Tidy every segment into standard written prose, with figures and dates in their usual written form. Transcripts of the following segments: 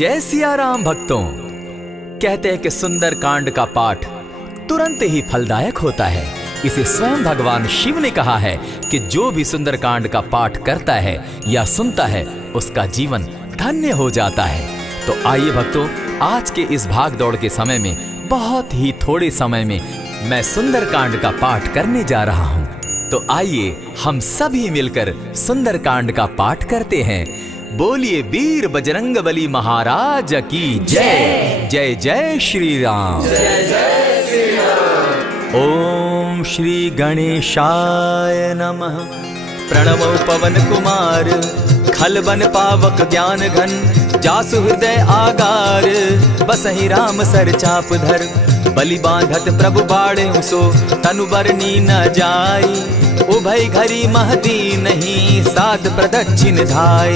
जय सिया राम भक्तों। कहते हैं कि सुंदर कांड का पाठ तुरंत ही फलदायक होता है। इसे स्वयं भगवान शिव ने कहा है कि जो भी सुंदर कांड का पाठ करता है या सुनता है उसका जीवन धन्य हो जाता है। तो आइए भक्तों, आज के इस भाग दौड़ के समय में बहुत ही थोड़े समय में मैं सुंदर कांड का पाठ करने जा रहा हूँ। तो आइए हम सभी मिलकर सुंदर कांड का पाठ करते हैं। बोलिए वीर बजरंगबली महाराज की जय। जय जय श्री राम। जय जय श्री राम। ओम श्री गणेशाय नमः। प्रणवो पवन कुमार खलबन पावक ज्ञान घन जासु हृदय आगार बसहि राम सर चाप धर बलि बांधत प्रभु बाढ़े सो तनु बरनी न जाई उभय घरी महदी नहीं साध प्रदक्षिण धाय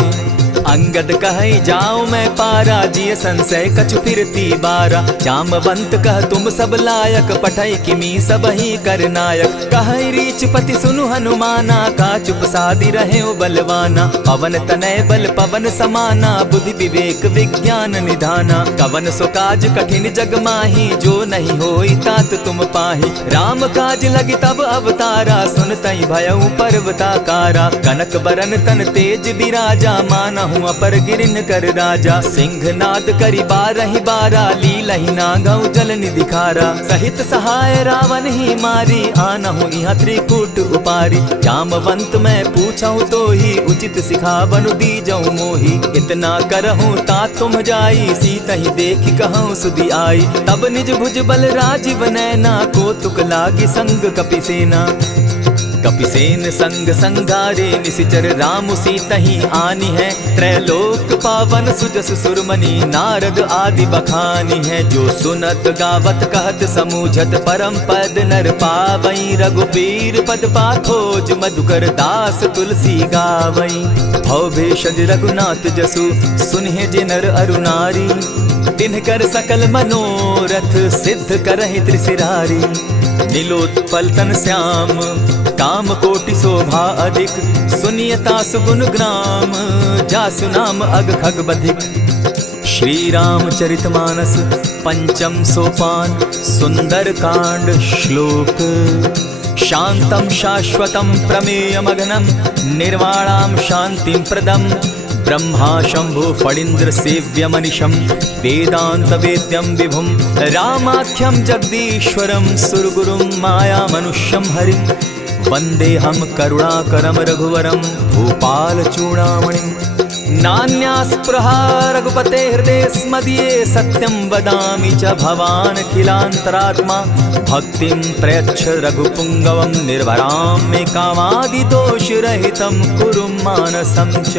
अंगद कहे जाओ मैं पारा जिय संशय कछु फिरती बारा जामवंत कह तुम सब लायक पठै किमी सब ही कर नायक कहे रीच पति सुनु हनुमाना का चुप सादी रहे बलवाना पवन तनय बल पवन समाना बुद्धि विवेक विज्ञान निधाना कवन सो काज कठिन जग माही जो नहीं होई तात तुम पाही राम काज लगी तब अवतारा सुन तई भयउ पर्वताकारा कनक बरन तन तेज बिराजा मानहु अपर गिरिन कर राजा सिंह नाद करी बारहि बारा लीलहि नागौ जल निधिखारा सहित सहाय रावण ही मारी आनहु इहाँ त्रिकूट उपारी जामवंत मैं पूछऊं तो ही उचित सिखावनु दीजऊं मोही इतना करहूं ता तुम जाई सीतहि देखि कहूं सुधि आई तब निज भुज बल राजीव नैना को तुक लागी संग कपिसेना कपिसेन संग संगारे निसिचर राम सीतहि आनी है त्रैलोक पावन सुजस सुरमणि नारद आदि बखानी है जो सुनत गावत कहत समूझत परम पद नर पावई रघुबीर पद पाथोज मधुकर दास तुलसी गावई भव भेषज रघुनाथ जसु सुनहि जे नर अरु नारी तिनकर सकल मनोरथ सिद्ध करहि त्रिशिरारी नीलोत्पल तन श्याम काम कोटि शोभा अधिक सुनियता सुगुण ग्राम जासु नाम अग खग बधिक। श्री रामचरितमानस पंचम सोपान सुंदर कांड श्लोक शांतम शाश्वतम प्रमेयमघनम निर्वाणाम शांतिं प्रदम ब्रह्मा शंभु फणीन्द्र सेव्य मनिशम वेदांत वेद्यम विभुम रामाख्यम जगदीश्वरम सुरगुरुम माया मनुष्यम हरिम वंदे हम करुणाकरम रघुवरम भूपाल चूड़ामणिम नान्यास्पृहा रघुपते हृदय स्मदीये सत्यं वदामि च भवान् खिलान्तरात्मा भक्तिं प्रयच्छ रघुपुंगवं निर्भरां मे कामादिदोषरहितं कुरु मानसं च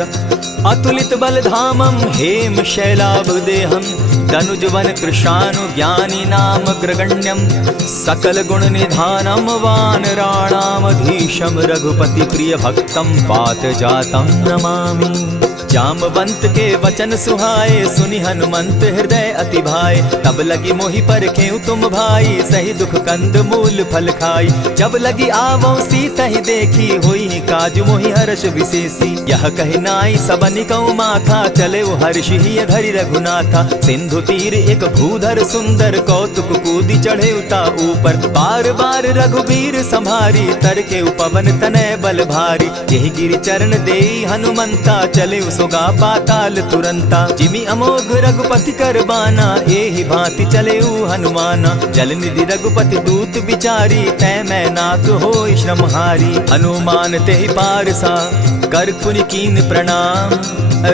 अतुलित बलधामं हेम शैलाभदेहं तनुजवन कृशानु ज्ञानी नाम ग्रगण्यं सकल गुण निधानं वानराणामधीशं रघुपति प्रिय भक्तं पात जातं नमामि। जामवंत के वचन सुहाए सुनि हनुमंत हृदय अति भाए तब लगी मोहि परखेउ तुम भाई सही दुख कंद मूल फल खाई जब लगी आवो सीतहि देखी होई काज मोहि हर्ष विशेषी यह कहि नाई सबनि कौ माथा चले हर्ष ही धरि रघुनाथा सिंधु तीर एक भूधर सुंदर कौतुक कूदी चढ़े उता ऊपर बार बार रघुबीर संभारी तर के पवन तनय बल भारी यही गिरि चरण देई हनुमंता चले सोगा पाताल तुरंता जिमि अमोघ रघुपति कर बाना एहि भांति चले हनुमाना जल निधि रघुपति दूत बिचारी तै मैं नाथ होई श्रमहारी हनुमान तेहि पारसा कर पुनि कीन प्रणाम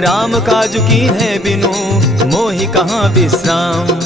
राम काजु कीन है बिनु मोहि कहाँ विश्राम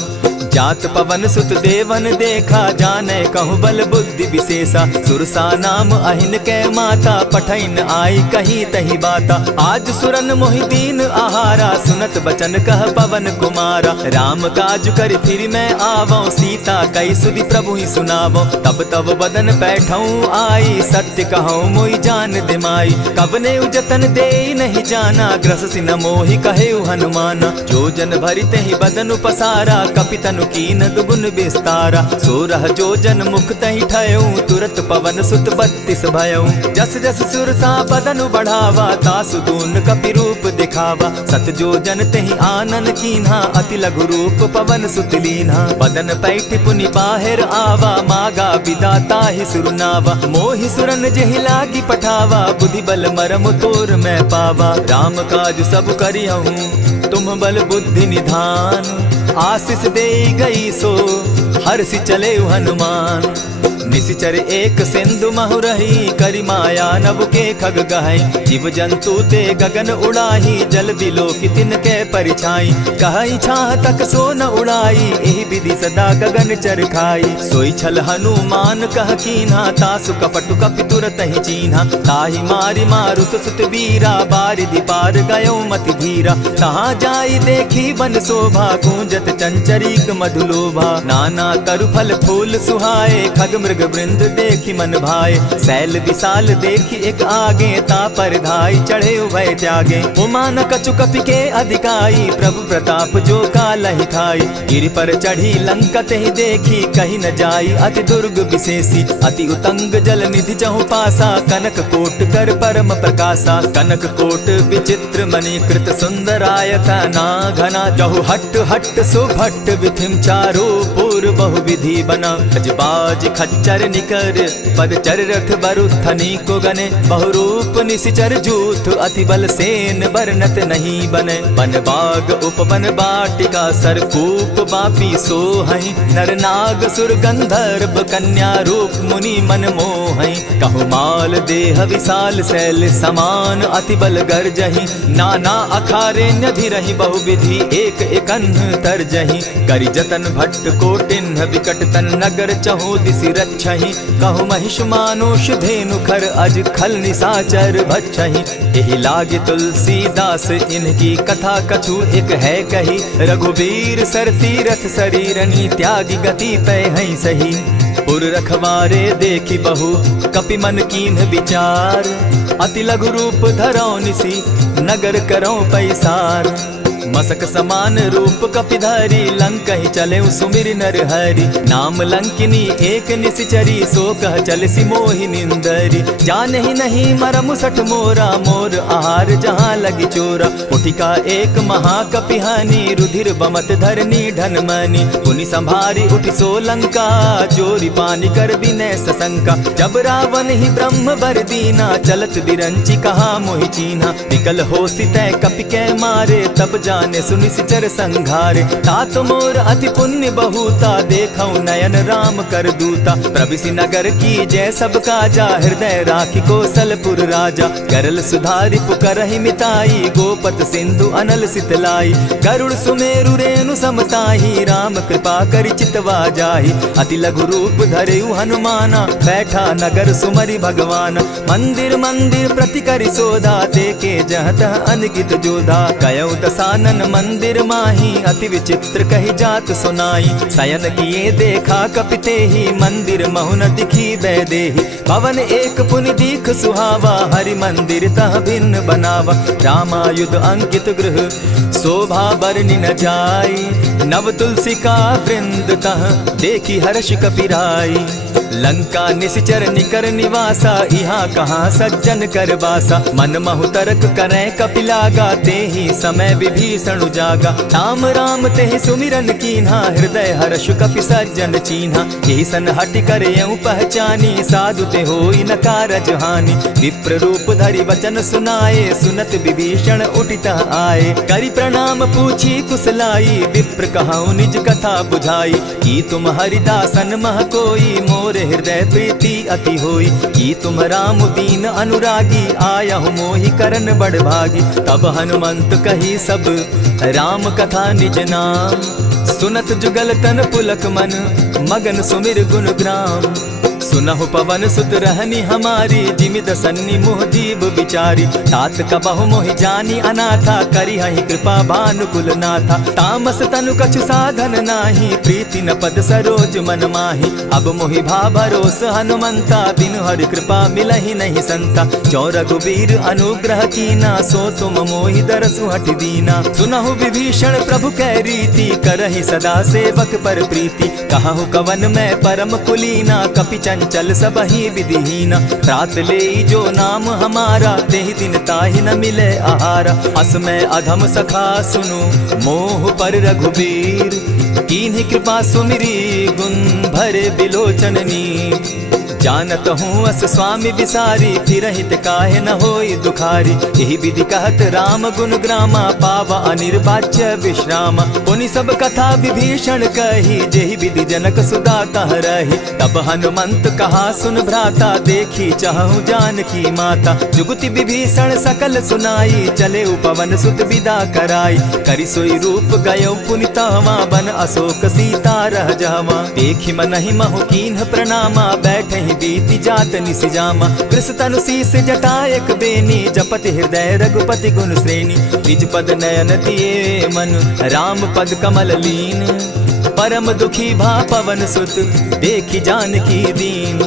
जात पवन सुत देवन देखा जाने कहु बल बुद्धि विशेषा सुरसा नाम अहिन कै माता पठैन आई कही तही बाता आज सुरन मोहि दीन आहारा सुनत बचन कह पवन कुमारा राम काज कर फिर मैं आवो सीता कई सुधि प्रभु ही सुनावो तब तब बदन बैठऊं आई सत्य कहूँ मोहि जान दिमाई कवने उजतन दे नहीं जाना ग्रस सिन मोहि कहे हनुमाना जो जन भरित ही बदन पसारा कपितनु कीन दुगुन विस्तारा। 16 जोजन मुख तहि ठयऊ, तुरत पवन सुत 32 भयऊ। जस जस सुर सा बदन बढ़ावा, तासु दून कपि रूप दिखावा। 7 जोजन तेहि आनन कीन्हा, अति लघु रूप पवन सुत लीन्हा। बदन पैठ पुनि बाहिर आवा, मागा विदा ताहि सुरनावा। मोहि सुरन जेहि लागी पठावा, बुद्धि बल मरम तोर मैं पावा। राम काज सब करिहूँ, तुम बल बुद्धि निधान। आशीष दे गई सो हर्षि चले हनुमान। निशिचर एक सिंधु महु रही, करि माया नभ के खग गहई। जीव जंतु ते गगन उड़ाही, जल बिलो की तिनके परिछाई। कहई छाह तक सो न उड़ाई, एहि विधि सदा गगन चर खाई। सोई छल हनुमान कह कीन्हा, तासु कपटु कपि तुरत ही चीन्हा। ताहि मारि मारुत सुत वीरा, बारिधि पार गयो मति धीरा। तहाँ जाई देखी वन शोभा, गूंजत चंचरीक मधुलोभा। नाना तरु फल फूल सुहाए, खग मृग वृंद देखी मन भाए। सैल विशाल देखी एक आगे, ता पर धाई चढ़े भय त्यागे। उमान कछु कपि के अधिकाई, प्रभु प्रताप जो कालहि खाई। गिरि पर चढ़ी लंका तेहि देखी, कहीं न जाई अति दुर्ग विशेषी। अति उतंग जल निधि जहु पासा, कनक कोट कर परम प्रकाशा। कनक कोट विचित्र मणि कृत सुंदरायत ना घना। जहु हट हट सुभट विधिम चारो पूर्व बहु विधि बना। खजबाज खच्चर निकर पदचर रथ बरुथनी को गने। बहुरूप निशिचर जूथ, अति बल सेन बरनत नहीं बने। बन बाग उपवन बाटिका, सरकूप बापी सोहई। नर नाग सुर गंधर्व कन्या, रूप मुनि मन मोहई। कहु माल देह विशाल शैल समान, अति बल गर्जही। नाना अखारे न्यधिरहि बहुविधि, एक एकन्ह तरजही। करि जतन भट्ट कोटिन्ह, विकट तन नगर चहु दिसि रक्षहि। कहु महिष मानुष धेनु खर, अज खल निशाचर भक्षहि। एहि लागे तुलसीदास, इनकी कथा कछु एक है कही। रघुबीर सर तीरथ शरीरनी, त्यागी गति पै हई सही। पुर रखवारे देखी बहु, कपि मन कीन्ह विचार। अति लघु रूप धरौ निसी, नगर करौ पैसार। मसक समान रूप कपिधारी, लंक ही चले सुमिर नर हरि। नाम लंकिनी एक निशिचरी, सो कह चल सी मोहि निंदरी। जाने ही नहीं मरम सठ मोरा, मोर आहार जहाँ लगी चोरा। उठिका एक महाकपिहानी, रुधिर बमत धरनी ढन मनी। पुनि संभारी उठि सो लंका, चोरी पानी कर विनय सशंका। जब रावण ही ब्रह्म बर दीना, चलत बिरंची कहा मोहि चीन्हा। निकल हो सितै कपि के मारे, तब जाने सुनि सिचर संघारे। तात मोर अति पुण्य बहुता, देखौ नयन राम कर दूता। प्रविशि नगर की जय सब काजा, हृदय राखी कौशलपुर राजा। करल सुधारि पुकरहि मिताई, गोपत सिंधु अनल सितलाई। गरुड़ सुमेरु रेणु समताही, राम कृपा करि चितवा जाहि। अति लघु रूप धरेउ हनुमाना, बैठा नगर सुमरि भगवान। मंदिर मंदिर प्रति करि सोधा, देखे जह तह अनगित जोधा। कयौ दसानन मंदिर माही, अति विचित्र कही जात सुनाई। शयन किए देखा कपिते ही, मंदिर महु न दिखी बैदेही। भवन एक पुनि दीख सुहावा, हरि मंदिर तह भिन्न बनावा। रामायुध अंकित गृह, शोभा बरनि न जाई। नव तुलसी का वृंद तह, देखी हर्ष कपिराई। लंका निशिचर निकर निवासा, यहाँ कहाँ सज्जन कर बासा। मन महु तरक करै कपिलागा, तेहि समय विभीषण उजागा। राम राम तेहि सुमिरन कीन्हा, हृदय हर्ष कपि सज्जन चीन्हा। एहि सन हटि करयउ पहचानी, साधु ते होई न कारज हानि। विप्र रूप धरि वचन सुनाए, सुनत विभीषण उठित आए। करि प्रणाम पूछी कुशलाई, विप्र कहौ निज कथा बुझाई। की तुम हरिदासन मह कोई, मोर हृदय प्रीति अति होई। की तुम राम दीन अनुरागी, आयहु मोहि करन बड़ भागी। तब हनुमंत कही सब राम कथा निज नाम। सुनत जुगल तन पुलक मन, मगन सुमिर गुण ग्राम। सुनहु पवन सुत रहनी हमारी, जिमिद सन्नी मोह जीव विचारी। तात कबहु मोहि जानी अनाथा, करी हहि कृपा भानुकुल नाथा। तामस तनु कछु साधन नाही, प्रीति न पद सरोज मन माही। अब मोहि भा भरोस हनुमंता, बिनु हरि कृपा मिलहि नहीं संता। जो रघुबीर अनुग्रह कीना, सो तुम मोहि दरसु हठ दीना। सुनहु विभीषण प्रभु कै रीति, करहि सदा सेवक पर प्रीति। कहु कवन मैं परम कुलीना, कपि चंचल सबहि विधिहीना। त्रात लेई जो नाम हमारा, तेहि दिन ताहि न मिले आहारा। अस मैं अधम सखा सुनु, मोह पर रघुबीर। कीन्ही कृपा सुमिरी, गुण भरे बिलोचन नीर। जानत हूँ अस स्वामी विसारी, फिरहित काहे न होई दुखारी। यही विधि कहत राम गुण ग्रामा, पावा अनिर्वाच्य विश्रामा। पुनि सब कथा विभीषण कही, जेहि विधि जनक सुदा कह रही। तब हनुमंत कहा सुन भ्राता, देखी चाहूँ जानकी माता। जुगति विभीषण सकल सुनाई, चले पवन सुत विदा कराई। करि सोई रूप गयो पुनि तहवा, बन अशोक सीता रह जावा। देखी मनहि महु कीन्ह प्रणामा, बैठहि बीती जात निसिजामा। कृष तनु शीस जटायक बेनी, जपति हृदय रघुपति गुण श्रेणी। निज पद नयन दिए मन, राम पद कमल लीन। परम दुखी भा पवन सुत, देखी जानकी दीन।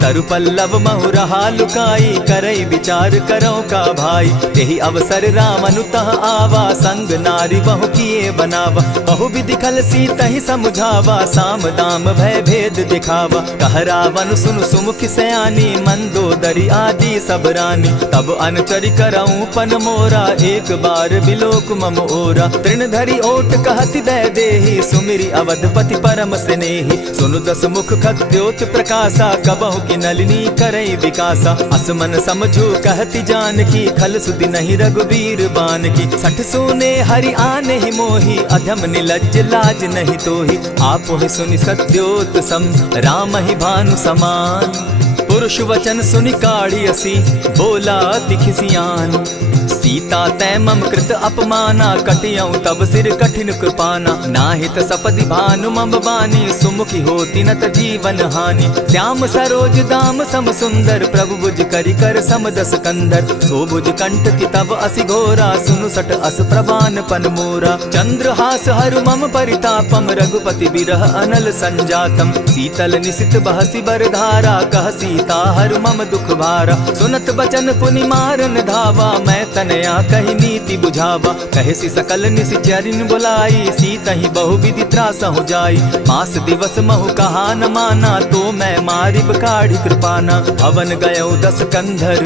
तरु पल्लव महु रहा लुकाई, करई विचार करो का भाई। यही अवसर रावण तह आवा, संग नारी बहु किए बनावा। बहु विधि खल सीतहि समझावा, साम दाम भय भेद दिखावा। कह रावण सुन सुमुख सयानी, मंदोदरी आदि सब रानी। तब अनुचरि करऊं पन मोरा, एक बार बिलोक मम ओरा। तृण धरि ओट कहति दय देहि, सुमिरि अवधपति परम स्नेही। सुनु दस मुख खद्योत प्रकाशा, कबहु की नलिनी करई विकासा। असमन समझो कहती जानकी, खल सुधि नहीं रघुबीर बान की। सठ सोने हरि आने ही मोही, अधम निलज्ज लाज नहीं तोही। आप ही सुनि सत्योत सम, राम ही भानु समान। पुरुष वचन सुनि काढ़ी असी, बोला अति खिसियान। सीता तै मम कृत अपमाना, कटियऊ तब सिर कठिन कृपाना। नाहित सपदि भानु मम बानी, सुमुखी होती नत जीवन हानि। श्याम सरोज दाम सम सुंदर, प्रभु भुज करि कर सम दस कंदर। सो भुज कंठ की तब असि घोरा, सुनु सट अस प्रवान पन मोरा। चंद्रहास हरु मम परितापम, रघुपति बिरह अनल संजातम। शीतल निशित बहसी बर धारा, कह सीता हरु मम दुख भारा। सुनत बचन पुनि मारन धावा, मैं तनया कही नीति बुझावा। कहे सी सकल निश्चरिन बुलाई, सीतहि बहु विधि त्रास हो जाई। मास दिवस महु कहा न माना, तो मैं मारिब काढ़ी कृपाना। भवन गयो दस कंधर,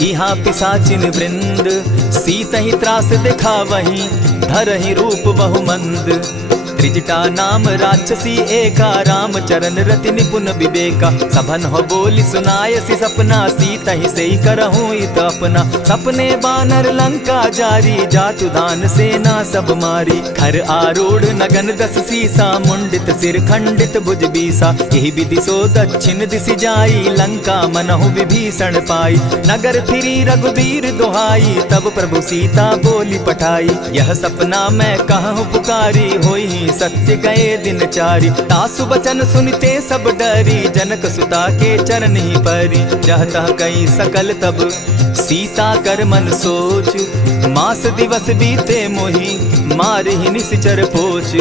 इहाँ पिशाचिन वृंद। सीतहि त्रास दिखावहि, धरहि रूप बहु मंद। त्रिजटा नाम राक्षसी एका, राम चरण रति निपुण विवेका। सभन हो बोली सुनायसी सपना, सीतहि सेई करहूँ इत अपना। सपने बानर लंका जारी, जातु दान सेना सब मारी। खर आरूढ़ नगन दस सीसा, मुंडित सिर खंडित भुज बीसा। यही विधि सो दक्षिण दिशि जाई, लंका मनहु विभीषण पाई। नगर फिरी रघुबीर दुहाई, तब प्रभु सीता बोली पठाई। यह सपना मैं कहूँ पुकारी, होई सत्य गए दिन चारी। तासु बचन सुनते सब डरी, जनक सुता के चरण ही परी। जहता कई सकल तब सीता कर मन सोच, मास दिवस बीते मोही, मारे ही निश्चर पोच।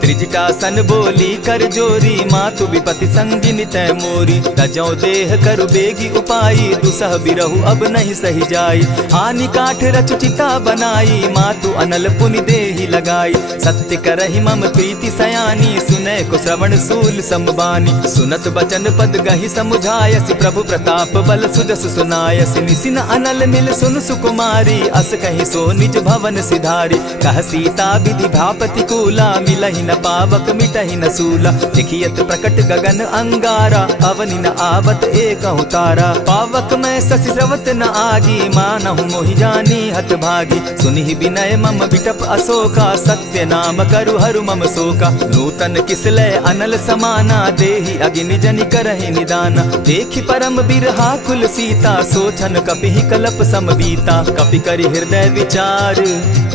त्रिजटा सन बोली कर जोरी, मातु विपति संगिनी तै मोरी। तजौ देह करु बेगी उपाई, दुसह बिरहु अब नहीं सही जाई। हानि काठ रच चिता बनाई, मातु अनल पुनि देहि लगाई। सत्य करहि मम प्रीति सयानी, सुनै को श्रवण सूल समबानी। सुनत बचन पद गहि समुझायसि, प्रभु प्रताप बल सुजस सुनायसि। निसिन अनल मिल सुन सुकुमारी, अस कहि सो निज भवन सिधारी। कह सीता विधि भापति कूला, मिलहि न पावक मिटहि न सूला। लिखियत प्रकट गगन अंगारा, अवनि न आवत एकहु तारा। पावक मैं शशि स्रवत न आगी, मानहु मोहि जानी हत भागी। सुनिहि विनय मम बिटप अशोका, सत्य नाम करु हरु मम शोका। नूतन किसलय अनल समाना, देहि अगिनि जनि करहि निदाना। देखि परम बिरहा कुल सीता, सोचन कपिहि कलप सम बीता। कपि करि हृदय विचार,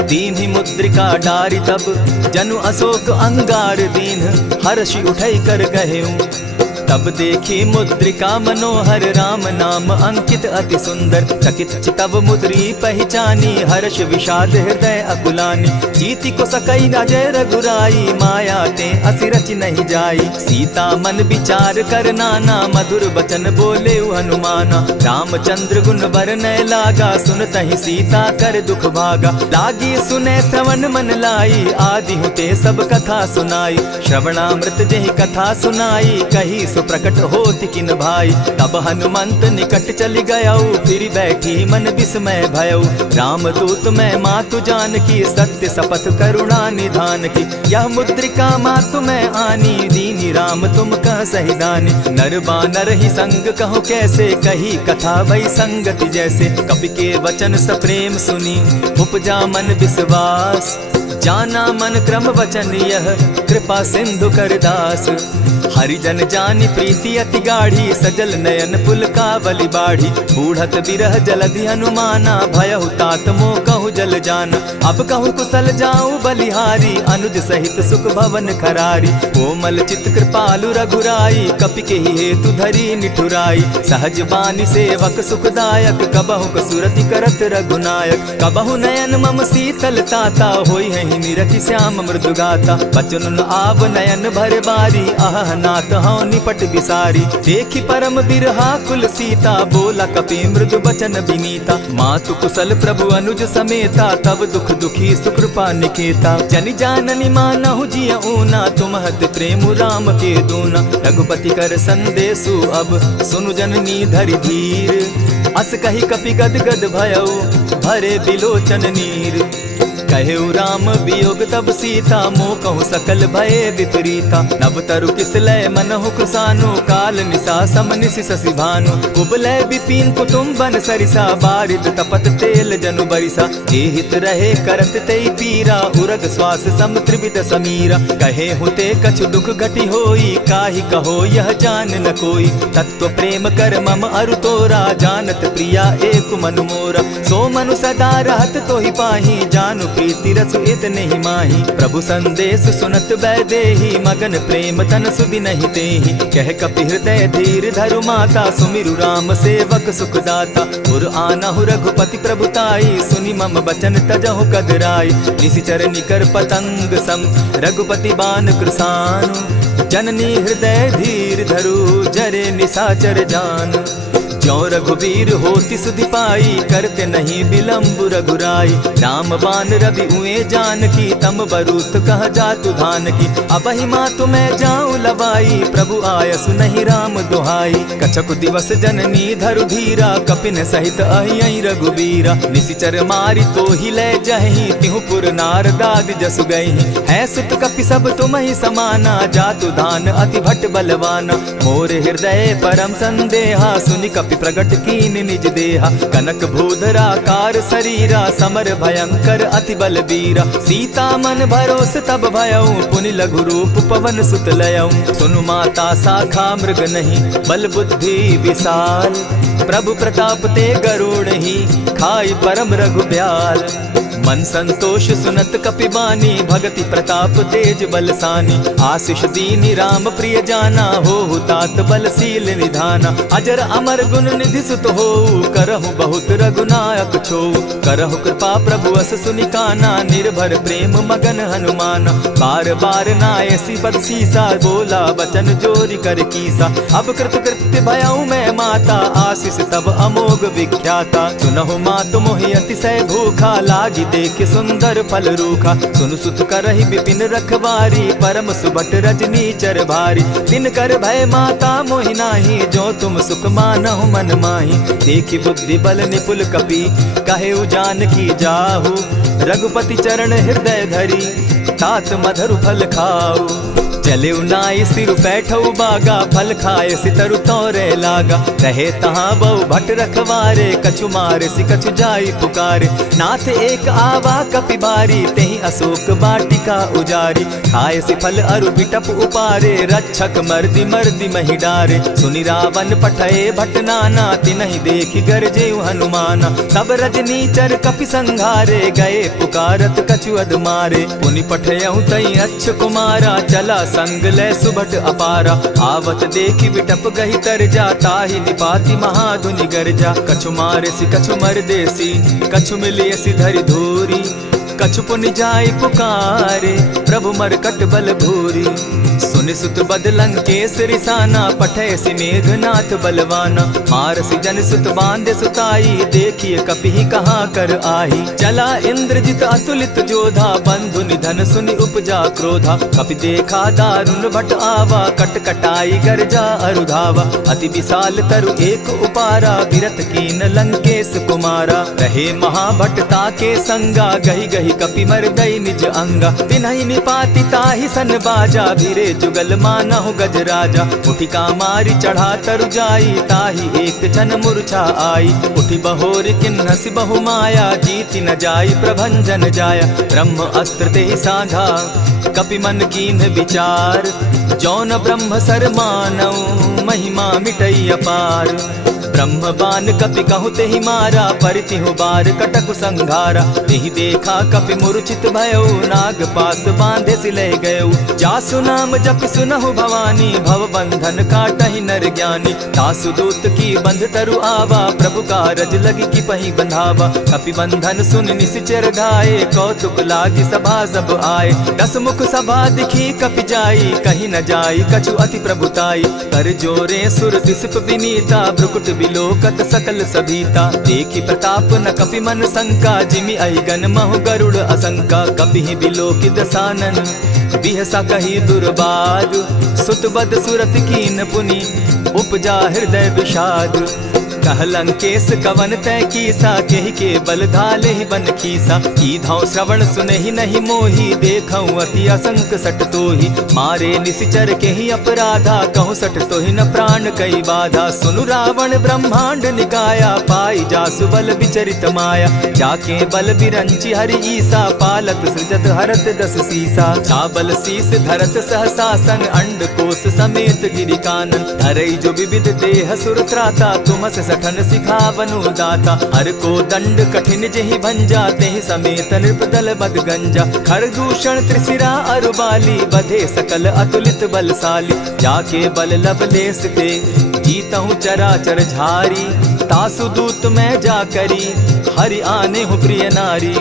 दीन्हि मुद्रिका डारि। तब जनु अशोक अंगार दीन, हर्षि उठै कर गहेऊ। तब देखी मुद्रिका मनोहर राम नाम अंकित अति सुंदर। चकित चितव मुद्री पहचानी हर्ष विषाद हृदय अकुलानी। जीति को सकई अजय रघुराई माया ते असि रच नहीं जाई। सीता मन विचार कर नाना मधुर बचन बोले हनुमाना। रामचंद्र गुण बरनय लागा सुनतहि सीता कर दुख भागा। लागी सुने श्रवण मन लाई आदि हुते सब कथा सुनाई। श्रवणामृत जेहि कथा सुनाई कही सो प्रकट होति किन भाई। तब हनुमंत निकट चली गयऊ फिर बैठी मन विस्मय भयऊ। रामदूत मैं मातु जानकी सत्य शपथ करुणा निधान की। यह मुद्रिका मातु मैं आनी दीनी राम तुम कह सही दानी। नर बानर ही संग कहो कैसे कही कथा भई संगति जैसे। कपि के वचन सप्रेम सुनी उपजा मन विश्वास। जाना मन क्रम वचन यह कृपा सिंधु कर दास। हरिजन जानी प्रीति अति गाढ़ी सजल नयन पुलकावली बाढ़ी। बूढ़त बिरह जलधि हनुमाना भयहु तात मोह कहु जल जाना। अब कहु कुशल जाऊं बलिहारी अनुज सहित सुख भवन खरारी। कोमल चित कृपालु रघुराई कपि के ही हेतु धरी निठुराई। सहज बानी सेवक सुखदायक कबहु कसुरति करत रघुनायक। कबहु नयन मम शीतल ताता होई है निरखि श्याम मृदु गाता। बचन आव नयन भर बारी आह नाथ हौ निपट बिसारी। देखी परम बिरहा कुल सीता बोला कपि मृदु बचन विनीता। मातु कुशल प्रभु अनुज समेता तब दुख दुखी सुकृपा निकेता। जनि जाननी मानहु जिय ऊना तुम्हत प्रेम राम के दूना। रघुपति कर संदेशु अब सुनु जननी धरि धीर। अस कही कपि गद गद भयऊ भरे बिलोचन नीर। कहेउ राम वियोग तब सीता मोह कहु सकल भय विपरीता। नव तरु किसलय मनहु कुसानु काल निशा सम निशि शशि भानु। उबलय विपिन कुटुम्बन सरिसा बारिद तपत तेल जनु बरिसा। जे हित रहे करत तेई पीरा उरग श्वास सम त्रिविध समीरा। कहे हुते कछु दुख घटी होई काहि कहो यह जान न कोई। तत्व प्रेम कर मम अरु तोरा जानत प्रिया एक मनु मोरा। सो मनु सदा रहत तोहि पाही जानु प्रीति रसु इतने ही माही। प्रभु संदेश सुनत वैदेही मगन प्रेम तन सुधि नहीं तेहि। कह कपि हृदय धीर धरु माता सुमिरु राम सेवक सुखदाता। उर आनहु रघुपति प्रभुताई सुनि मम बचन तजहु कदराई। निशिचर निकर पतंग सम रघुपति बान कृसानु। जननी हृदय धीर धरु जरे निशाचर जान। ज्यों रघुवीर होति सुधि पाई करते नहीं विलम्ब रघुराई। राम बान रवि उए जानकी तम बरूत कह जातु धान की। अबहि मातु मैं जाऊं लवाई प्रभु आयसु नहीं राम दुहाई। कछक दिवस जननी धरु धीरा कपिन सहित अहियहि रघुबीरा। निशिचर मारि तो ही ले जहि तिहु पुर नार दाद जसु गई। है सुत कपि सब तुम ही समाना जातु धान अति भट बलवाना। मोर हृदय परम संदेहा सुनि कपि प्रगट कीन निज देहा। कनक भूधराकार शरीरा समर भयंकर अति बलबीरा। सीता मन भरोस तब भयऊ पुनि लघु रूप पवन सुत लयऊ। सुनु माता शाखा मृग नहीं बल बुद्धि विशाल। प्रभु प्रताप ते गरुड़ ही खाई परम रघुब्याल। मन संतोष सुनत कपि बानी भगति प्रताप तेज बलसानी। आशीष दीनी राम प्रिय जाना हो तात बलशील निधाना। अजर अमर गुण निधि सुत हो करहु बहुत रघुनायक छो। करहु कृपा प्रभु अस सुनि काना निर्भर प्रेम मगन हनुमाना। बार बार नायसी पद सीसा बोला बचन जोरी कर कीसा। अब कृत कृत्य भयऊ मैं माता आशीष तब अमोघ विख्याता। सुनहु मातु मोहि अतिशय भूखा लागी देख सुंदर फल रूखा। सुनु सुत करहि विपिन रखवारी परम सुबट रजनी चर भारी। दिन कर भय माता मोहि नाही जो तुम सुख मानहु मन माही। देखी बुद्धि बल निपुल कपि कहेउ जानकी जाहु। रघुपति चरण हृदय धरी तात मधुर फल खाऊ। चलेउ नाई सिर बैठऊ बागा फल खाए सितरु तोरे लागा। रहे तहाँ बहु भट रखवारे कछु मारे सि कछु जाई पुकारे। नाथ एक आवा कपि बारी तेहि अशोक वाटिका उजारी। खाए सि फल अरु बिटप उपारे रक्षक मर्दि मर्दि महि डारे। सुनि रावण पठये भट नाना तिनहि देखि गरजेउ हनुमाना। सब रजनीचर कपि संघारे गए पुकारत कछु अध मारे। पुनि पठयउ तई अच्छ कुमारा चला संग ले सुभट अपारा। आवत देखी विटप गही तर जा, ताहि निपाति महाधुनि गर्जा। कछु मारे सी कछु मर देसी, कछु मिलिए सी धरि धूरी। कछु पुनि जाय पुकारे, प्रभु मरकट बल भूरी। सुनि सुत बद लंकेश रिसाना, पठे सि मेघनाथ बलवाना। मार सि जन सुत बांधे सुताई, देखिए कपि कहाँ कर आही। चला इंद्रजित अतुलित जोधा, बंधु निधन सुनि उपजा क्रोधा। कपि देखा दारुण भट आवा, कट कटाई गर्जा अरुधावा। अति विशाल तरु एक उपारा, विरत कीन लंकेश कुमारा। रहे महाभट ताके संगा, गही गही कपि मर दई निज अंगा। तिन्हि निपाति ताहि सन बाजा, भीरे जुगल मानहु गजराजा। उठी कामारी चढ़ा तरु जाई, ताहि एक जन मूर्छा आई। उठी बहोर किन्हसि बहु माया, जीति न जाई प्रभंजन जाया। ब्रह्म अस्त्र तेहि साधा, कपि मन कीन विचार। जौन ब्रह्म सर मानौ, महिमा मिटई अपार। ब्रह्म बान कपि कहु तेहि मारा, परितिहु बार कटक संघारा। तेहि देखा कपि मूर्छित भयो, नाग पास बांधे सिले गयो। जासु नाम जपि सुनहु भवानी, भव बंधन काटहि नर ज्ञानी। तासु दूत की बंध तरु आवा, प्रभु कारज लगी की पही बंधावा। कपि बंधन सुन निसिचर गाए, कौतुक लागी सभा सब आए। दस मुख सभा दिखी कपि जाई, कहीं न जाई कछु अति प्रभुताई। कर जोरे सुर दिसप विनीता, भ्रुकुट बिलोकत सकल सभीता। देखी प्रताप न कपि मन शंका, जिमि अहिगन महु गरुड़ असंका। कपि बिलोकि दसानन, बिहसा कही दुर्बाद। सुत बद सुरत कीन पुनि, उपजा हृदय विषाद। कह लंकेश कवन तै कीसा, केहि के बल धाले ही बन खीसा। कीधौ श्रवण सुनहि नहीं मोही, देखऊं अति असंक सट तोही। मारे निसिचर केहि अपराधा, कहूँ सट तोहि न प्राण कई बाधा। सुनु रावण ब्रह्मांड निकाया, पाई जासु बल विचरित माया। जाके बल बिरंची हरि ईसा, पालत सृजत हरत दस सीसा। चाबल शीस धरत सहसासन, अंड कोश समेत गिरि कानन। धरई जो विविध देह सुर त्राता, तुमस सठन सिखावनु दाता। हर को दंड कठिन जेहि भंजा, तेहि समेत नृप दल बद गंजा। खरदूषण त्रिशिरा अरुबाली, बधे सकल अतुलित बलशाली। जाके बल लवलेस ते, जीतहु चराचर झारी। तासु दूत मैं जा करी, हरि आने हूँ प्रिय नारी।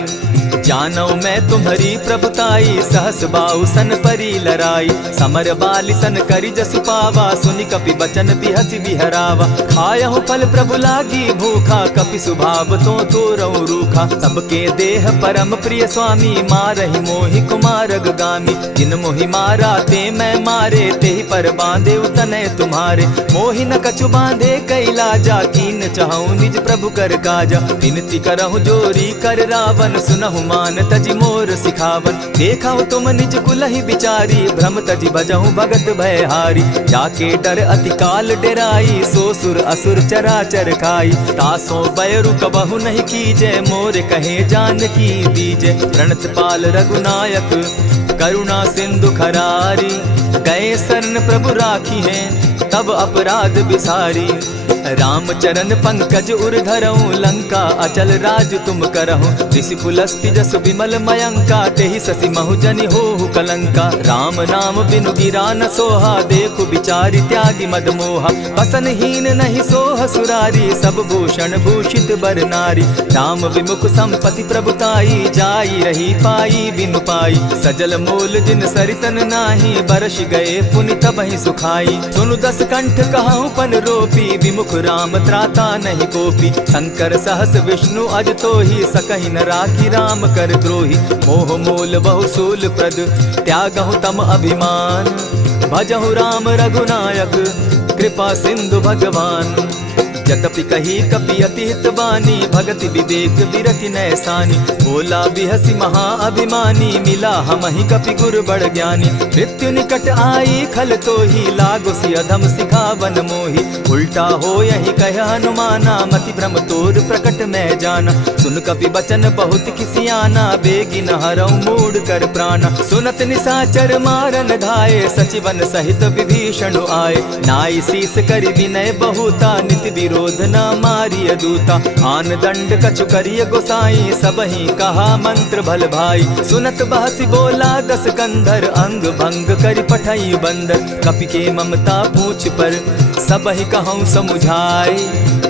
जानौ मैं तुम्हारी प्रभुताई, सहस बाहु सन परी लराई। समर बाली सन करी जसु पावा, सुनि कपि बचन बिहसि बिहरावा। खायहु फल प्रभु लागी भूखा, कपि सुभाव तो तोरऊ रूखा। सबके देह परम प्रिय स्वामी, मारहि मोहि कुमारग गामी। जिन मोहि मारा ते मैं मारे, तेहि पर बांधे उतने तुम्हारे। मोहि न कछु बांधे कैलाजा, कीन चहु निज प्रभु कर काजा। विनती करहु जोरी कर रावण, सुनहु मान तजि मोर सिखावन। देखा तुम निज कुलहि बिचारी, भ्रम तजि बजहु भगत भयहारी। जाके डर अति काल डेराई, सो सुर असुर चराचर खाई। तासो बैरु कबहु नहीं कीजे, मोर कहे जानकी दीजे। प्रणत पाल रघुनायक, करुणा सिंधु खरारी। गए शरण प्रभु राखी हैं, तब अपराध बिसारी। रामचरण पंकज उर धरऊं, लंका अचल राज तुम करहूं। ऋषि पुलस्ति जस विमल मयंका, तेहि ससि महु जनि होहु कलंका। राम नाम बिनु गिरा न सोहा, देखु बिचारी त्यागी मद मोहा। बसन हीन नहीं सोह सुरारी, सब भूषण भूषित बर नारी। राम विमुख संपति प्रभुताई, जाई रही पाई बिनु पाई। सजल मोल जिन सरितन नाही, बरस गए पुनि तबहि सुखाई। सुनु दस कंठ कहूँ पन रोपी, विमुख राम त्राता नहीं कोपी। शंकर सहस विष्णु अज तोहि, सकहि न राखी राम कर द्रोही। मोह मोल बहुसूल प्रद, त्यागहु तम अभिमान। भजहु राम रघुनायक, कृपा सिंधु भगवान। जतपि कही कपि अति हित बानी, भगति विवेक विरति नैसानी। बोला बिहसि महा अभिमानी, मिला हमहि कपि गुर बड़ ज्ञानी। मृत्यु निकट आई खल तोहि, लागो सि अधम सिखावन मोहि। उल्टा हो यही कह हनुमाना, मति भ्रम तोर प्रकट मैं जाना। सुन कपि बचन बहुत किसियाना, बेगी न हरऊ मूढ़ कर प्राणा। सुनत निसाचर मारन धाये, सचिवन सहित विभीषण आए। नाई शीस करि विनय बहुता, नित विरोध क्रोध न मारिय दूता। आन दंड कछु करिय गोसाई, सबहि कहा मंत्र भल भाई। सुनत बहसी बोला दस कंधर, अंग भंग करि पठई बंदर। कपि के ममता पूछ पर, सबहि कहूँ समुझाई।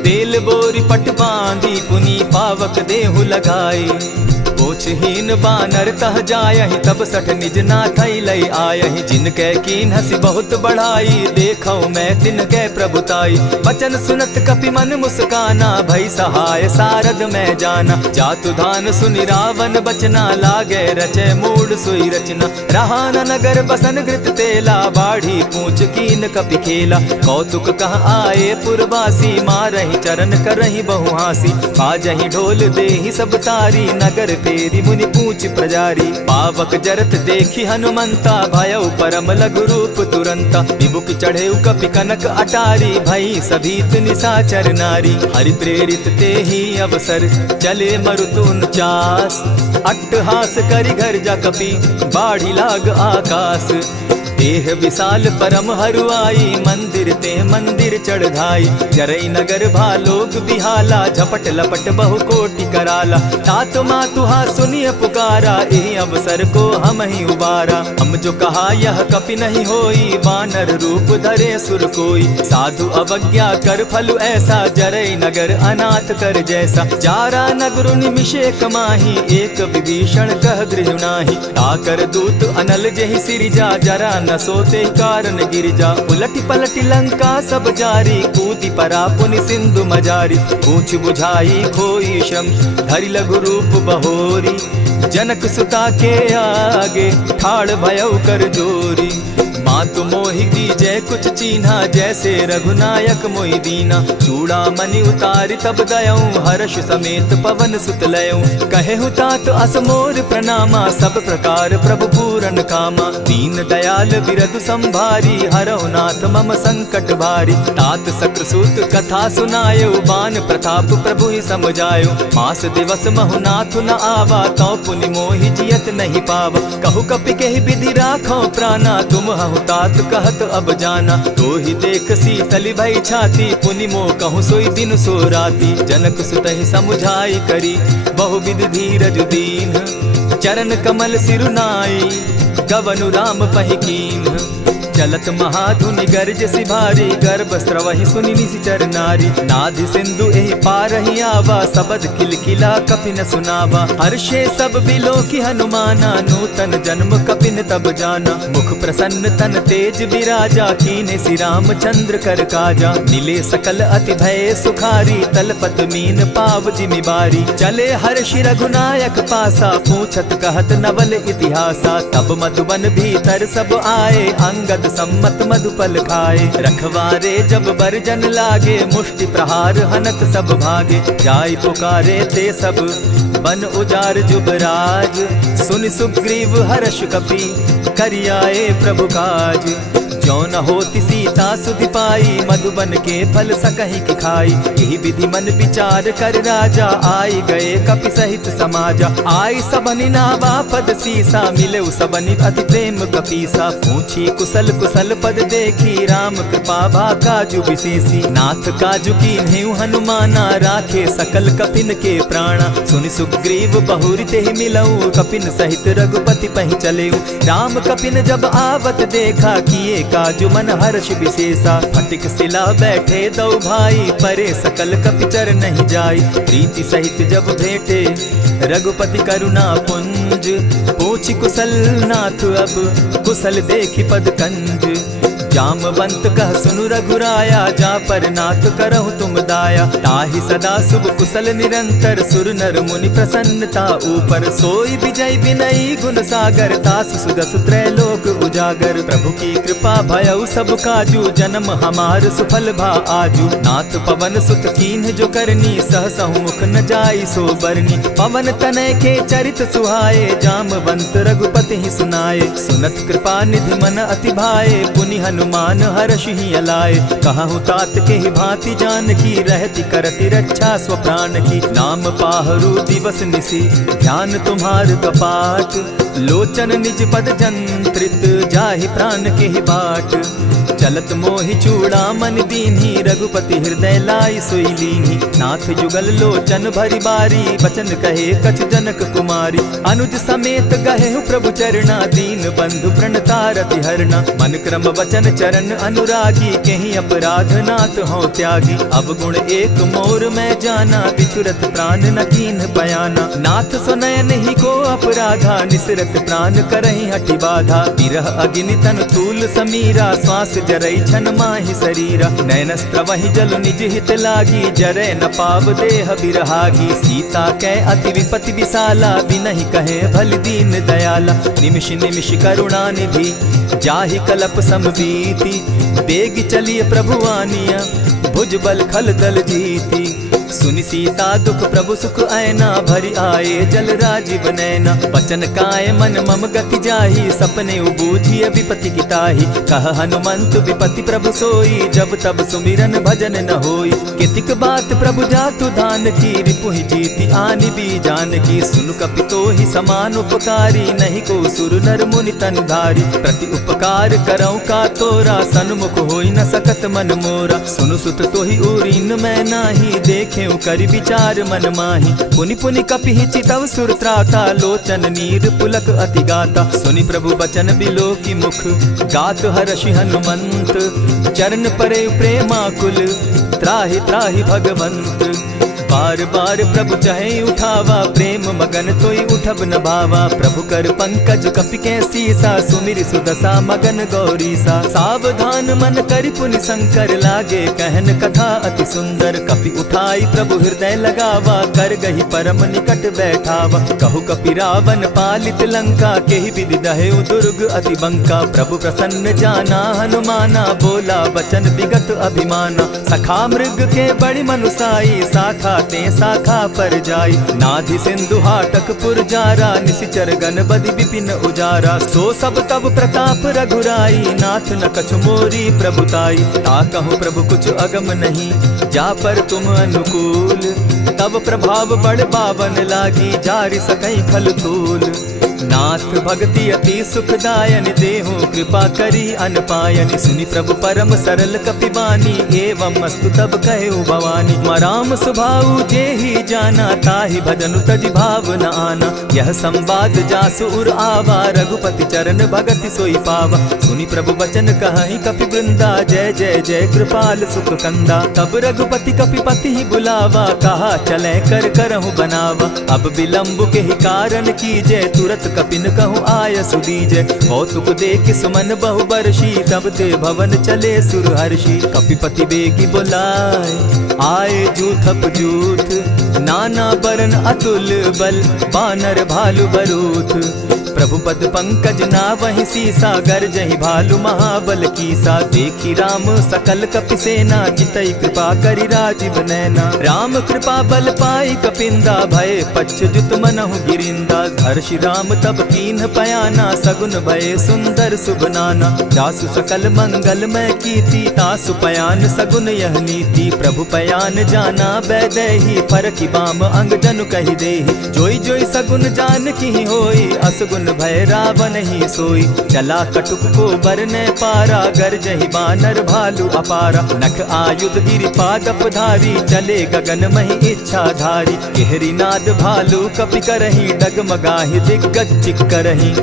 तेल बोरी पट बांधी, पुनि पावक देहु लगाई। ओछहीन बानर तह जायहि, तब सठ निज नाथई लई आयहि। जिनके कीन हसी बहुत बढ़ाई, देखौ मैं तिनके प्रभुताई। बचन सुनत कपि मन मुस्काना, भई सहाय सारद मैं जाना। जातु धान सुनि रावण बचना, लागे रचे मूड सोई रचना। रहा न नगर बसन घृत तेला, बाढ़ी पूछ कीन कपि खेला। कौतुक कह आए पुरवासी, मारहि चरण करहि बहु हासी। बाजहि ढोल देहि सब तारी, नगर फेरी मुनि पूछ प्रजारी। पावक जरत देखी हनुमंता, भयउ परम लघु रूप तुरंता। विमुख चढ़े कपि कनक अटारी, भई सभीत निशाचर नारी। हरि प्रेरित ते ही अवसर, चले मरुतु 49। अट्टहास करि घर जा कपि, बाढ़ी लाग आकाश। देह विशाल परम हरुआई, मंदिर ते मंदिर चढ़ाई। जरई नगर भालोग बिहाला, झपट लपट बहु कोटि कराला। तात मातुहा सुनिय पुकारा, एहि अवसर को हम ही उबारा। हम जो कहा यह कपि नहीं होई, वानर रूप धरे सुर कोई। साधु अवज्ञा कर फल ऐसा, जरई नगर अनाथ कर जैसा। जारा नगर निमिषे कमाही, एक विभीषण कह गृह नाही। ताकर दूत अनल जहि सिरिजा, जरा न सोते कारण गिरिजा। उलटी पलटी लंका सब जारी, कूदी परा पुनि सिंधु मजारी। पूछ बुझाई खोई श्रम, धरि लघु रूप बहोरी। जनक सुता के आगे, ठाड़ भयउ कर जोरी। मातु मोहि दीजै कुछ चीन्हा, जैसे रघुनायक मोहि दीना। चूड़ा मणि उतारि तब दयऊं, हर्ष समेत पवन सुत लयऊं। कहेहु तात अस मोर प्रणामा, सब प्रकार प्रभु पूरन कामा। दीन दयाल बिरधु संभारी, हरहु नाथ मम संकट भारी। तात सक्रसूत कथा सुनायो, बान प्रताप प्रभु ही समझायो। मास दिवस महु नाथ न आवा, तौ पुनि मोहि जियत नहीं पावा। कहु कपि केहि विधि राखो प्राणा, तुम हहु तात कहत अब जाना। तो ही देख शीतल भई छाती, पुनि मोह कहूँ सोई दिन सो राती। जनक सुतहि समुझाई करी, बहु विधि धीरज दीन। चरण कमल सिरुनाई, गवनु राम पहि कीन। चलत महाधुनि गर्ज सिभारी, गर्भ स्रवहि सुनि निशिचर नारी। नाधि सिंधु एहि पारहि आवा, सबद किलकिला कपि न सुनावा। हर्षे सब बिलो की हनुमाना, नूतन जन्म कपिन तब जाना। मुख प्रसन्न तन तेज विराजा, कीने श्री रामचंद्र कर काजा। मिले सकल अति भय सुखारी, तलपत मीन पाव जिमि बारी। चले हर्षि रघुनायक पासा, पूछत कहत नवल इतिहासा। तब मधुबन भीतर सब आए, अंगद सम्मत मधुपल खाए। रखवारे जब बरजन लागे, मुष्टि प्रहार हनत सब भागे। जाय पुकारे ते सब, बन उजार जुबराज। सुनि सुग्रीव हर्ष कपि, करियाए प्रभु काज। जो न होती सीता सुधि पाई, मधुबन के फल सकहि की खाई। यही विधि मन विचार कर राजा, आई गए कपि सहित समाजा। आई सबनि नावा पद सीसा, मिले सबनि अति प्रेम कपीसा। पूछी कुशल कुशल पद देखी, राम कृपा भा काजु विशेषी। नाथ काजु कीन्हेउ हनुमाना, राखे सकल कपिन के प्राणा। सुनि सुग्रीव बहुरि तेहि मिलऊ, कपिन सहित रघुपति पहि चलेऊ। राम कपिन जब आवत देखा, किए काजु मन हर्ष विशेषा। फटिक सिला बैठे दो भाई, परे सकल कपि चर नहीं जाई। प्रीति सहित जब भेटे, रघुपति करुणा पुंज। पूछि कुशल नाथ अब, कुशल देखि पद कंज। जामवंत कह सुनु रघुराया, जा पर नाथ करहु तुम दाया। ताहि सदा शुभ कुशल निरंतर, सुर नर मुनि प्रसन्नता ऊपर। सोई विजय विनयी गुण सागर, तास सुदस त्रैलोक उजागर। प्रभु की कृपा भयउ सब काजू, जन्म हमार सुफल भा आजू। नाथ पवन सुत कीन्ह जो करनी, सहसहु मुख न जाई सो बरनी। पवन तनय के चरित सुहाए, जामवंत रघुपति ही सुनाए। सुनत कृपा निधि मन अति भाए, पुनि हनुमान हर्ष ही अलाए। कहूँ तात के ही भांति जान की, रहती करती रक्षा स्व प्राण की। नाम पाहरु दिवस निसी, ध्यान तुम्हार कपाट। लोचन निज पद जंत्रित, जाहि प्राण के ही बाट। चलत मोहि चूड़ा मन दीन्ही, रघुपति हृदय लाई सोई लीन्ही। नाथ जुगल लोचन भरी बारी, बचन कहे कछ जनक कुमारी। अनुज समेत गहे प्रभु चरणा, दीन बंधु प्रणतारति हरना। मन क्रम वचन चरण अनुरागी, कहीं अपराध नाथ हो त्यागी। अब गुण एक मोर मैं जाना, बिछुरत प्राण न कीन्ह बयाना। नाथ सुनयन ही को अपराधा, निसरत प्राण करहि हठि बाधा। विरह अग्नि तन तूल समीरा, श्वास जरई छन माहि शरीरा। नयनस्त्र वही जल निज हित लागी, जरै न पाव देह बिरहागी। सीता कै अति विपति विशाला, बिनहि कहे भल दीन दयाला। निमिष निमिष करुणा निधि, जाहि कलप समबीति। बेग चलिए प्रभु आनिया, भुज बल खल दल जीती। सुनि सीता दुख प्रभु सुख ऐना, भरि आए जल राजीव नैना। बचन काय मन मम गति जाहि, सपने बूझिय विपति की ताहि। कह हनुमंत विपति प्रभु सोई, जब तब सुमिरन भजन न होई। कितिक बात प्रभु जातु धान की, रिपुहि जीति आनि भी जान की। सुन कपि तोहि समान उपकारी, नहीं को सुर नर मुनि तन धारी। प्रति उपकार करऊँ का तोरा, सन्मुख होई न सकत मन मोरा। सुनु सुत तोहि उरीन मैं नाही, देखे करि विचार मन माही। पुनि पुनि कपिहि चितव सुर त्राता, लोचन नीर पुलक अति गाता। सुनि प्रभु बचन बिलो की मुख, गात हर्षि हनुमंत। चरण परे प्रेमाकुल, त्राहि त्राहि भगवंत। बार बार प्रभु चहे उठावा, प्रेम मगन तोई उठब न भावा। प्रभु कर पंकज कपि के सीसा, सुमिर सुदशा मगन गौरीसा। सावधान मन करि पुनि शंकर, लागे कहन कथा अति सुंदर। कपि उठाई प्रभु हृदय लगावा, कर गही परम निकट बैठावा। कहु कपि रावण पालित लंका, केहि विधि दहेउ दुर्ग अति बंका। प्रभु प्रसन्न जाना हनुमाना, बोला बचन विगत अभिमाना। सखा मृग के बड़ि मनुसाई, साखा ते शाखा पर जाई। नाधि सिंधु हाटक पुर जारा, निशिचर गण बदि विपिन उजारा। सो सब तब प्रताप रघुराई, नाथ न कछु मोरी प्रभुताई। ता कहूँ प्रभु कुछ अगम नहीं, जा पर तुम अनुकूल। तब प्रभाव बड़ बावन लागी, जारि सकई खल तूल। नाथ भक्ति अति सुखदायन, देहु कृपा करी अनपायनि। सुनि प्रभु परम सरल कपिबानी, एवं मस्तु तब कहु भवानी। मराम सुभाऊ जेहि जाना, ताहि भजनु तजि भाव न आना। यह संवाद जासु उर आवा, रघुपति चरण भगति सोई पावा। सुनि प्रभु बचन कहि कपि वृंदा, जय जय जय कृपाल सुख कंदा। तब रघुपति कपिपति ही बुलावा, कहा चले कर करहु बनावा। अब विलंब के ही कारण कीजय, तुरत कपिन कहूँ आय सुदीजय। कौतुक देख सुमन बहु बरसी, तब ते भवन चले सुरहर्षि। कपिपति बेगी बुलाए, आए जूथप जूथ। नाना बरन अतुल बल, बानर भालु बरूथ। प्रभु पद पंकज नावहि सीसा, गर्जहि भालु महाबल कीसा। देखी राम सकल कपि सेना, चितई कृपा करि राजीव नैना। राम कृपा बल पाई कपिंदा, भय पच्युत मनहु गिरिंदा। हर्षि राम तब कीन्ह पयाना, सगुन भय सुंदर शुभ नाना। जासु सकल मंगल मैं कीर्ति, तासु पयान सगुन यह नीति। प्रभु पयान जाना बैदेही, फरकि बाम अंग जनु कहि देहि। जोई जोई सगुन जान की होई, असगुन भय रावण ही सोई। चला कटुक को बरने पारा, गरजहि बानर भालु अपारा। नख आयुध गिरि पादप धारी, चले गगन महि इच्छा धारी। केहरी नाद भालु कपि करहि, डगमगाहि दिग्गज चिक्करहि।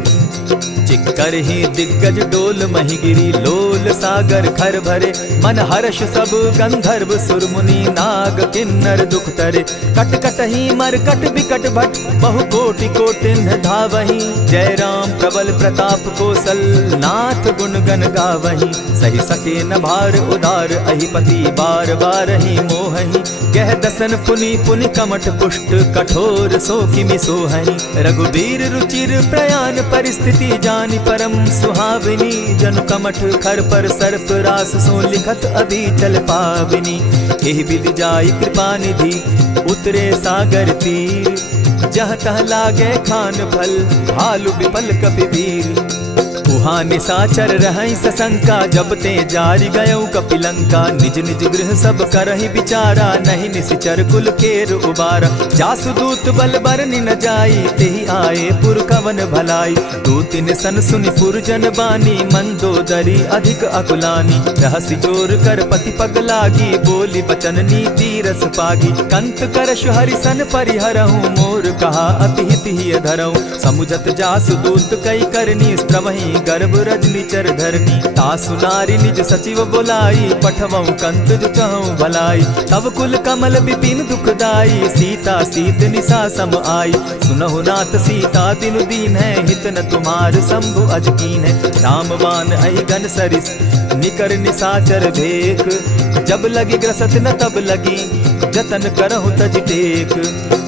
चिक्करहि दिग्गज डोल महि गिरी, लोल सागर खर भरे। मन हर्ष सब गंधर्व सुर मुनि, नाग किन्नर दुख तरे। कट कटहि मरकट बिकट भट, बहु कोटि कोटिन्ह धावहि। जय राम प्रबल प्रताप कौशल, नाथ गुण गण गावहि। सही सके न भार उदार, अहिपति बार बार ही मोहहि। गह दसन पुनि पुनि कमठ पुष्ट, कठोर सो किमि सोहहि। रघुबीर रुचिर प्रयाण परिस्थिति, जानि परम सुहाविनी। जनु कमठ खर पर सर्प रास, सो लिखत अभी चल पाविनी। एहि विधि जाई कृपा निधि, उतरे सागर तीर। जहाँ तह लागे खान फल, भालु विपल कपि वीर। उहाँ निशाचर रहई सशंका, जब ते जारी गयऊ कपिलंका। निज निज गृह सब करहि विचारा, नहीं निशिचर कुल केर उबारा। जासु दूत बल बरनि न जाई, तेहि आए पुर कवन भलाई। दो तिन सन सुनि पुरजन बानी, मंदोदरी अधिक अकुलानी। रहसि जोर कर पति पग लागी, बोली बचन नीति रस पागी। कंत करश हरिसन परिहरहूँ, मोर कहा अति हित ही धरऊँ। समुझत जासु दूत कई करनी, स्त्रवहीं गर्भ रजनी चर धरनी। तासु नारी निज सचिव बोलाई, पठवऊँ कंत जो चहूँ भलाई। तब कुल कमल विपिन दुखदाई, सीता सीत निशा सम आई। सुनहु नाथ सीता दिनु दीन है, हित न तुम्हार शंभु अजकीन है। रामवान अहि घन सरिस निकर निशाचर भेक, जब लगी ग्रसत न तब लगी जतन करहु तज टेक।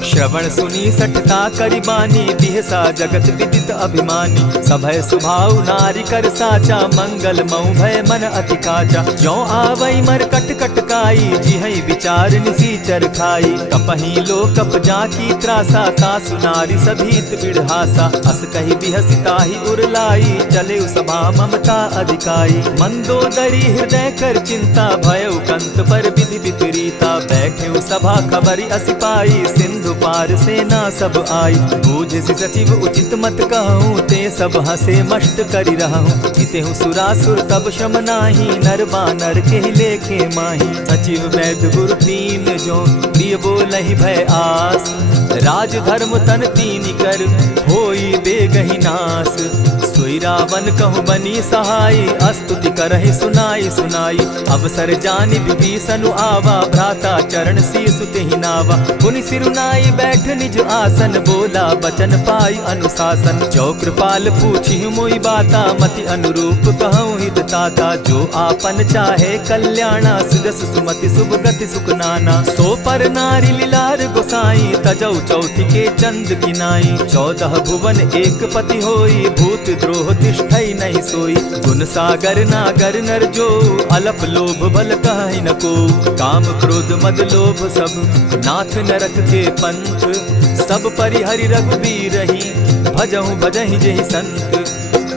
श्रवण सुनी सठता करि बानी, बिहसा जगत विदित अभिमानी। सभय सुभाव नारी कर साचा, मंगल मऊ भय मन अति काचा। जो आवई मर कट कट काई, जिहई विचार निसीचर खाई। कपही लो कप जाकी त्रासा, तासु नारी सभीत बिढ़ासा। अस कही बिहसिता ही उरलाई, चले सभा ममता अधिकाई। मंदोदरी हृदय कर चिंता, भयउ कंत पर विधि विपरीता। बैठे सभा खबरी असी पाई, सिंधु पार सेना सब आई। बूझ सचिव उचित मत कहूँ, ते सब हंसे मस्त करि रहूँ। जितेहु सुरासुर तब शम नाही, नर बानर के लेखे माही। सचिव वैद्य गुरु तीन जो, प्रिय बोलहि भय आस। राज धर्म तन तीन कर, होई बेगहि नास। सोई रावण कहु बनी सहाय, स्तुति करहि सुनाई सुनाई। अवसर जानि विभीषण आवा, भ्राता चरण शीसु तेहि नावा। पुनि सिरुनाई बैठ निज आसन, बोला बचन पाई अनुशासन। जो कृपाल पूछि मोई बाता, मति अनुरूप कहूँ हित ताता। जो आपन चाहे कल्याणा, सुजस सुमति शुभ गति सुख नाना। सो पर नारी लीलार गोसाई, तजौ चौथि के चंद गिनाई। 14 भुवन एक पति होई, भूत द्रोह तिष्ठई नहीं सोई। गुण सागर नागर नर जो, अलप लोभ बल कहि न को। काम क्रोध मद लोभ सब, नाथ नरक के पंथ। सब परिहरि रघुबीरहि, भजहु भजहि जेहि संत।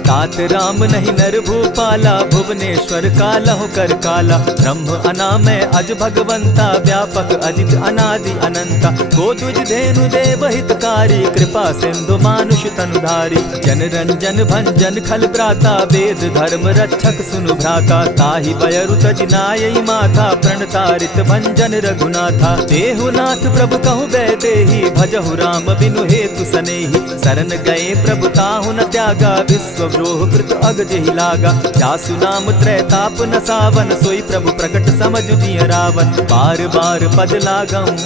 तात राम नहीं नर भूपाला, भुवनेश्वर कालहु कर काला। ब्रह्म अनामय अज भगवंता, व्यापक अजित अनादि अनंता। गोदुज धेनु देव हितकारी, कृपा सिंधु मानुष तनुधारी। जन रंजन भंजन खल भ्राता, वेद धर्म रक्षक सुनु भ्राता। ताहि बयरु तज नायई माथा, प्रणतारित भंजन रघुनाथा। देहुनाथ प्रभु कहु बैदेहि, भजहु राम बिनु हेतु सनेहि। शरण गए प्रभु ताहु न त्यागा, विश्व द्रोह कृत अग जेहि लागा। जासु नाम त्रैताप न सावन, सोई प्रभु प्रकट समझ जिय रावण। बार बार पद लागऊं,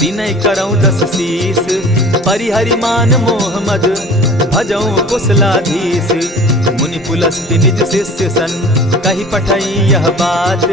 विनय करऊं 10 शीस। परिहरि मान मोह मद, भजऊं कुशलाधीश। मुनि पुलस्ति निज शिष्य सन, कही पठई यह बात।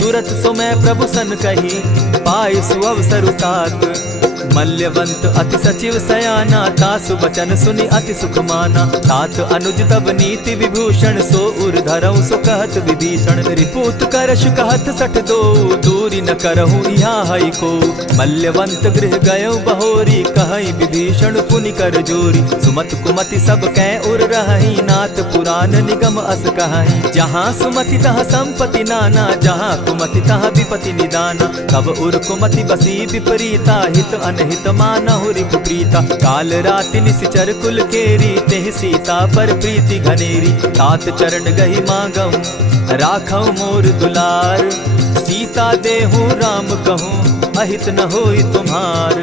तुरत सो मैं प्रभु सन कही, पाए सुअवसर तात। मल्यवंत अति सचिव सयाना, तासु बचन सुनि अति सुख माना। तात अनुज तब नीति विभूषण, सो उर धरऊं सो कहत विभीषण। रिपुत करश कहत 62, दूरी न करहूँ यहाँ हई को। मल्यवंत गृह गयऊ बहोरी, कहई विभीषण पुनि कर जोरी। सुमत कुमति सब कै उर रहई, नाथ पुराण निगम अस कहई। जहाँ सुमति तहाँ संपत्ति नाना, जहाँ कुमति तहाँ विपति निदाना। तब उर कुमति बसी विपरीता, हित अनहित मानहु रिपु प्रीता। काल राति निशिचर कुल केरी, तेहि सीता पर प्रीति घनेरी। तात चरण गहि मांगऊं, राखऊं मोर दुलार। सीता देहूं राम कहूं, अहित न होई तुम्हार।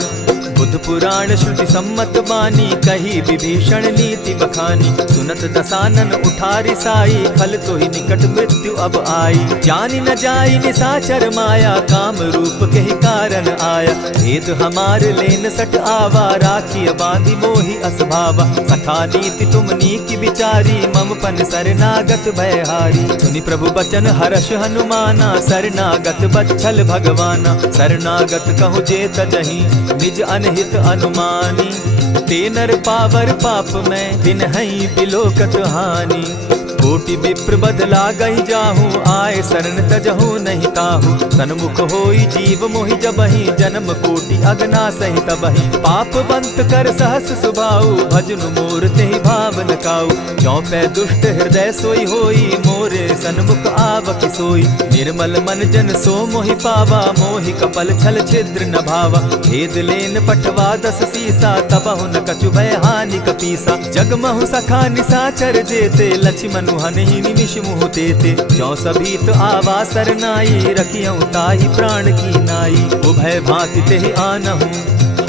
बुद्ध पुराण श्रुति सम्मत बानी, कही विभीषण नीति बखानी। सुनत दसानन उठारी साई, खल तो ही निकट मृत्यु अब आई। जानी न जाई निशाचर माया, काम रूप के ही कारण आया। भेद हमार लेन सट आवा, राखी बांधी मोहि असभावा। सखा नीति तुम नीकी विचारी, मम पन शरणागत भयहारी। सुनि प्रभु बचन हर्ष हनुमाना, शरणागत बच्छल भगवाना। शरणागत कहु जे तजहि, निज अनहित अनुमानी। ते नर पावर पाप में, दिन हई बिलोकत हानि। कोटि विप्र बदला गई जाहू, आए शरण तजहू नहीं ताहू। सन्मुख होई जीव मोहि जबहि, जन्म कोटि अगना सही तबहि। पाप बंत कर सहस सुभाऊ, भजनु मोर तेहि भावन काऊ। ज्यों पै दुष्ट हृदय सोई होई, मोरे सन्मुख आवक सोई। निर्मल मन जन सो मोहि पावा, मोहि कपल छल छिद्र न भावा। भेद लेन पठवा 10 सीसा, तबहु न कछु भय हानि कपीसा। जगमहु सखा निसाचर जेते, लक्ष्मण हनहि निमिष मुह तेते। ज्यों सभीत आवा सरनाई, रखियऊ ताहि प्राण की नाई। उभय भांति तेहि आनहु,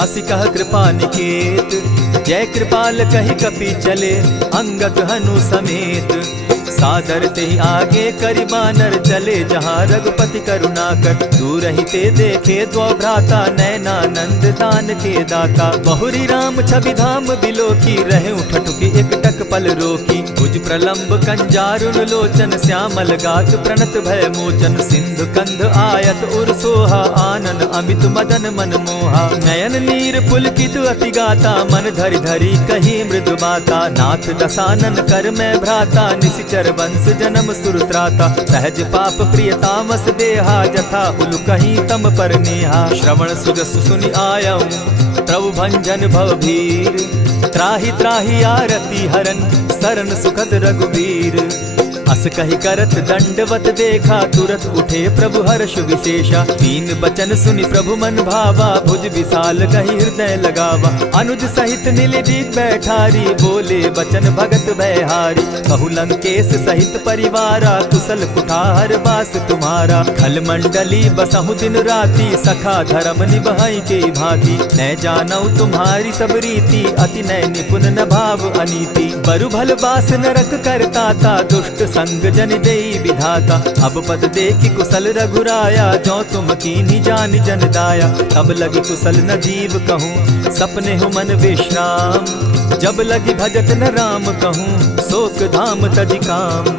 हसी कह कृपा निकेत। जय कृपाल कहि कपि चले, अंगद हनु समेत। सादर ते आगे करि बानर चले, जहाँ रघुपति करुणाकर। दूर ही ते देखे द्वौ भ्राता, नैनानंद दान के दाता। बहुरी राम छवि धाम बिलोकी, रहे ठठुकी एक टक पल रोकी। भुज प्रलंब कंजारुन लोचन, श्यामल गात प्रणत भय मोचन। सिंधु कंध आयत उर सोहा, आनन अमित मदन मन मोहा। नयन नीर पुलकित अति गाता, मन धरि धरि कही मृदु बाता। नाथ दसानन कर मैं भ्राता, निशिचर वंश जन्म सुरत्राता। सहज पाप प्रिय तामस देहा, जथा उलु कहीं तम पर नेहा। श्रवण सुजस सुनि आयऊं, प्रभु भंजन भव भीर। त्राहि त्राहि आरती हरन, सरन सुखद रघुबीर। अस कहि करत दंडवत देखा, तुरत उठे प्रभु हर्ष विशेषा। दीन बचन सुनि प्रभु मन भावा, भुज विशाल कहि हृदय लगावा। अनुज सहित नीलदीप बैठारी, बोले बचन भगत भयहारी। कहु लंकेश सहित परिवारा, कुशल कुठार बास तुम्हारा। खल मंडली बसहु दिन राति, सखा धर्म निभाई के भांति। न जानौ तुम्हारी सब रीति, अति नय निपुण न भाव अनीति। बरु भल बास नरक करताता, दुष्ट संग जन देई विधाता। अब पद देखि कुशल रघुराया, जो तुम कीन्ही जानि जन दाया। तब लगी कुशल न जीव कहूँ, सपने हो मन विश्राम। जब लगी भजत न राम कहूँ, शोक धाम तजि काम।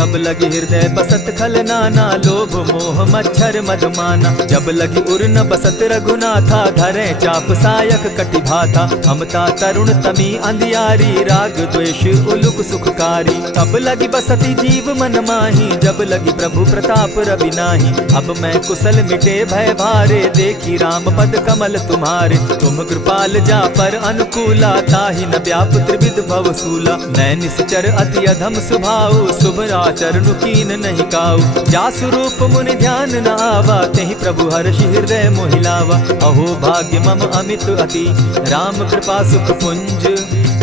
तब लगी हृदय बसत खल नाना, लोभ मोह मच्छर मदमाना। जब लगी उर न बसत रघुनाथा, धरे चाप सायक कटि भाता। ममता तरुण तमी अंधियारी, राग द्वेष उलुक सुखकारी। तब लगी बसती जीव मन माही, जब लगी प्रभु प्रताप रवि नाही। अब मैं कुशल मिटे भय भारे, देखी राम पद कमल तुम्हारे। तुम कृपाल जा पर अनुकूला, ताहि न व्याप त्रिविध भव सूला। मैं निश्चर अति अधम स्वभाव, शुभ चरणु कीन नहीं काऊ। जासु रूप मुनि ध्यान न आवा, तेहि प्रभु हर्षि हृदय मोहिलावा। अहो भाग्य मम अमित अति, राम कृपा सुख पुंज।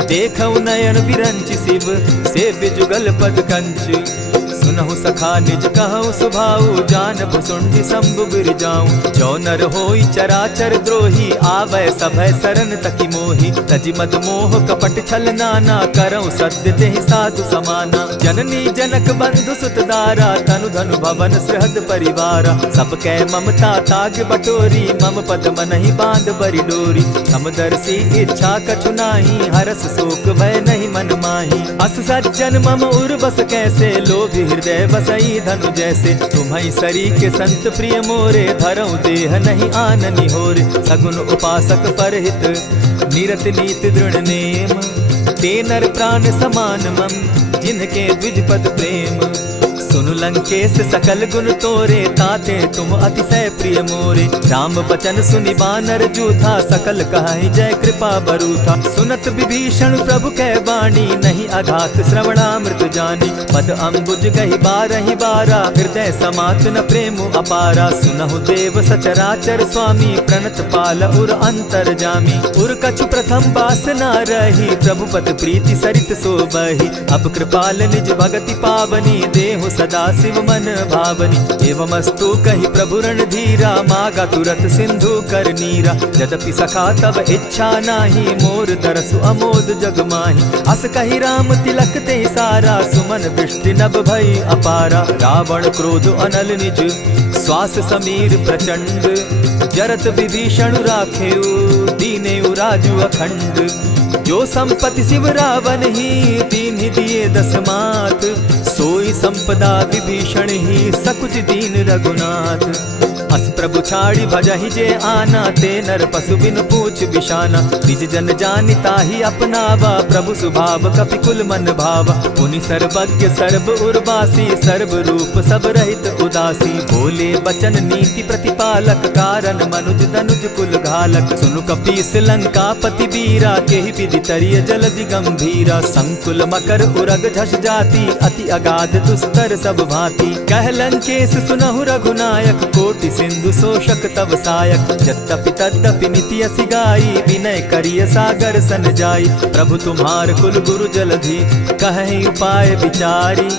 देखऊ नयन विरंच शिव, सेव्य जुगल पद कंच। सुनहु सखा निज कहूँ सुभाऊ, जान भुसुंडी शंभु गिर जाऊं। जो नर होई चराचर द्रोही, आवे सभय शरण तकी मोही। तजि मद मोह कपट छल नाना, करऊँ सत्य तेहि साधु समाना। जननी जनक बंधु सुत दारा, तनु धनु भवन सृहद परिवारा। सब कै ममता ताग बटोरी, मम पद मनहि बांध बरि डोरी। समदर्शी इच्छा कछु नाही, हरस शोक भय नहीं मन माही। अस सज्जन मम उर बस कैसे, लोभी हृदय बसई धनु जैसे। तुम्हि सरी के संत प्रिय मोरे, धरऊ देह नहीं आननि होरे। सगुन उपासक परहित, निरत नीत दृढ़ नेम। ते नर प्राण समान मम, जिनके द्विज पद प्रेम। सुनु लंकेश सकल गुण तोरे, ताते तुम अतिशय प्रिय मोरे। राम बचन सुनि बानर जूथा, सकल कहाहि जय कृपा बरूथा। सुनत विभीषण प्रभु कै बाणी, नहीं अघात श्रवणामृत जानी। पद अम्बुज गहि बारहि बारा, हृदय समात न प्रेम अपारा। सुनहु देव सचराचर स्वामी, प्रणत पाल उर अंतर जामी। उर कछु प्रथम बास न रही, प्रभु पद प्रीति सरित सोबहि। अब कृपाल निज भगति पावनी, देहु सदा शिव मन भावनी। एवमस्तु कहि प्रभु रणधीरा, मागा तुरत सिंधु कर नीरा। यद्यपि सखा तब इच्छा नाही, मोर तरसु अमोद जग माही। अस कहि राम तिलक ते सारा, सुमन दृष्टि नभ भई अपारा। रावण क्रोध अनल निज, श्वास समीर प्रचंड। जरत विभीषण राखेउ, दीनेउ राजु अखंड। जो संपत्ति शिव रावण ही, दीन्हि दिए 10 मात। सोई संपदा विभीषण ही, सकुच दीन रघुनाथ। हस प्रभु छाड़ी भजहि जे आना, ते नर पशु बिन पूछ बिशाना। निज जन जानि ताहि अपनावा, प्रभु स्वभाव कपि कुल मन भावा। पुनि सर्वज्ञ सर्व उर्वासी, सर्व रूप सब रहित उदासी। बोले बचन नीति प्रतिपालक, कारण मनुज धनुज कुल घालक। सुनु कपीस लंकापति बीरा, केहि विधि तरिय जलधि गंभीरा। संकुल मकर उरग झस जाति, अति अगाध दुस्तर सब भांति। कह लंकेश सुनहु रघुनायक, कोटि सिंधु शोषक तब सायक। यद्यपि तद्यपि निति असि गाई, विनय करिय सागर सन जाई। प्रभु तुम्हार कुल गुरु जलधि, कहि उपाय विचारी।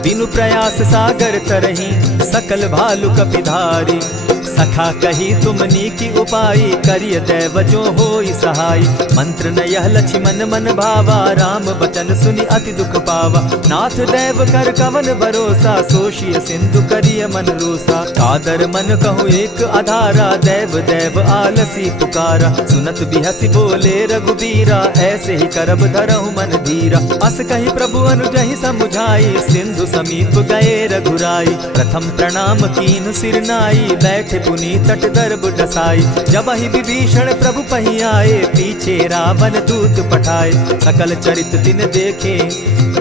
बिनु प्रयास सागर तरहि, सकल भालु कपिधारी। सखा कही तुमनी की उपाय, करिय दैव जो होई सहाय। मंत्र न यह लक्ष्मण मन भावा, राम बचन सुनि अति दुख पावा। नाथ दैव कर कवन भरोसा, सोषिय सिंधु करिय मन रोसा। कादर मन कहूँ एक आधारा, दैव दैव आलसी पुकारा। सुनत बिहसी बोले रघुबीरा, ऐसे ही करब धरहु मन धीरा। अस कही प्रभु अनुजहि समुझाई, सिंधु समीप गए रघुराई। प्रथम प्रणाम कीन सिर नाई, बैठे पुनि तट दर्ब डसाई। जब ही विभीषण प्रभु पही आए, पीछे रावण दूत पठाए। सकल चरित तिन देखे,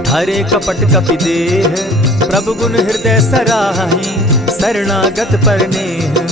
धरे कपट कपि देह। प्रभु गुण हृदय सराहि, शरणागत पर नेह।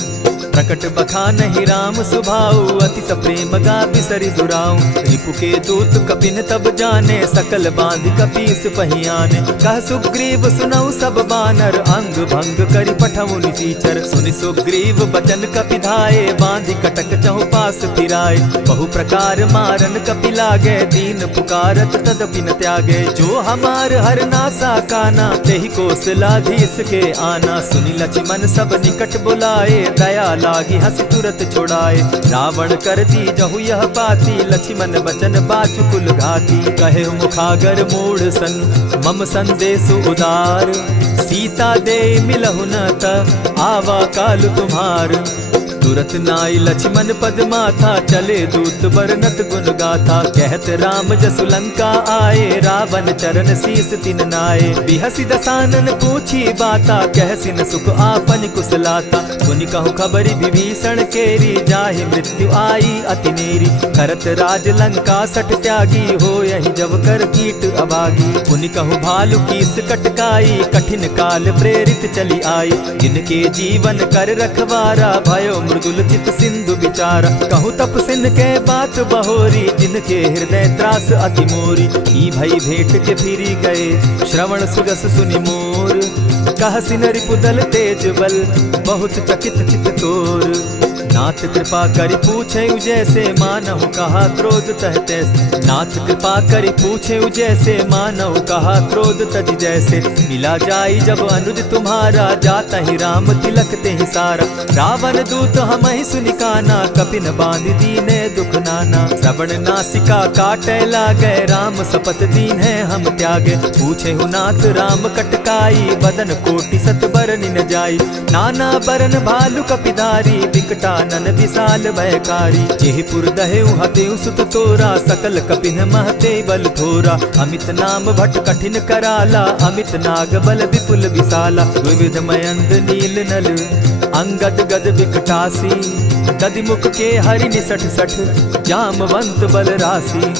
प्रकट बखानहि राम सुभाऊ, अति सप्रेम गा बिसरि दुराऊ। रिपु के दूत कपिन तब जाने, सकल बांधि कपीस पहियाने। कह सुग्रीव सुनऊ सब बानर, अंग भंग करि पठऊ निसीचर। सुनि सुग्रीव बचन कपि धाये, बांधि कटक चहु पास फिराए। बहु प्रकार मारन कपि लागे, दीन पुकारत तदपि न त्यागे। जो हमार हर नासा काना, तेहि कौशलाधीश के आना। सुनि लक्ष्मण सब निकट बुलाए, दया लागी हंस तुरत छुड़ाए। रावण कर दी जहु यह पाती, लक्ष्मण बचन बाचु कुल घाती। कहे मुखागर मूढ़ सन, मम संदेश उदार। सीता दे मिलहु न त, आवा काल तुम्हार। तुरत नाई लक्ष्मण पद माथा, चले दूत बरनत गुण गाथा। कहत राम जसु लंका आए, रावण चरण शीस तिन नाये। बिहसि दसानन पूछी बाता, कहसि न सुख आपन कुशलाता। सुनि कहु खबरि विभीषण केरी, जाहि मृत्यु आई अति नेरी। करत राज लंका सठ त्यागी, हो यही जब कर कीट अभागी। पुनि कहु भालु कीस कटकाई, कठिन काल प्रेरित चली आई। जिनके जीवन कर रखवारा, भयो मृदुल चित सिंधु विचार। कहु तप सिन के बात बहोरी, जिनके हृदय त्रास अति मोरी। ई भई भेंट के फिरी गए, श्रवण सुजस सुनि मोर। कह सिन रिपुदल तेज बल, बहुत चकित चित तोर। नाथ कृपा करि पूछे जैसे, मानहु कहा क्रोध तह तैसे। नाथ कृपा करि पूछे जैसे, मानहु कहा क्रोध तज जैसे। मिला जाई जब अनुज तुम्हारा, जाता ही राम तिलक ते ही सारा। रावण दूत हम ही सुनिकाना, कपिन बांध दीने दुख नाना। श्रवण नासिका काटे लागे, राम सपत दीन है हम त्यागे। पूछे हु नाथ राम कटकाई, बदन कोटि सत बरन न जाई। नाना बरन भालु कपिधारी, विकटा नन विशाल भयकारी। जेहिपुर दहेउ हतेउ सुत तोरा, सकल कपिन महते बल थोरा। अमित नाम भट कठिन कराला, अमित नाग बल विपुल विशाला। विविध मयंद नील नल, अंगद गद विकटासी। गदिमुख के हरि निसठ सठ, जामवंत बल राशि।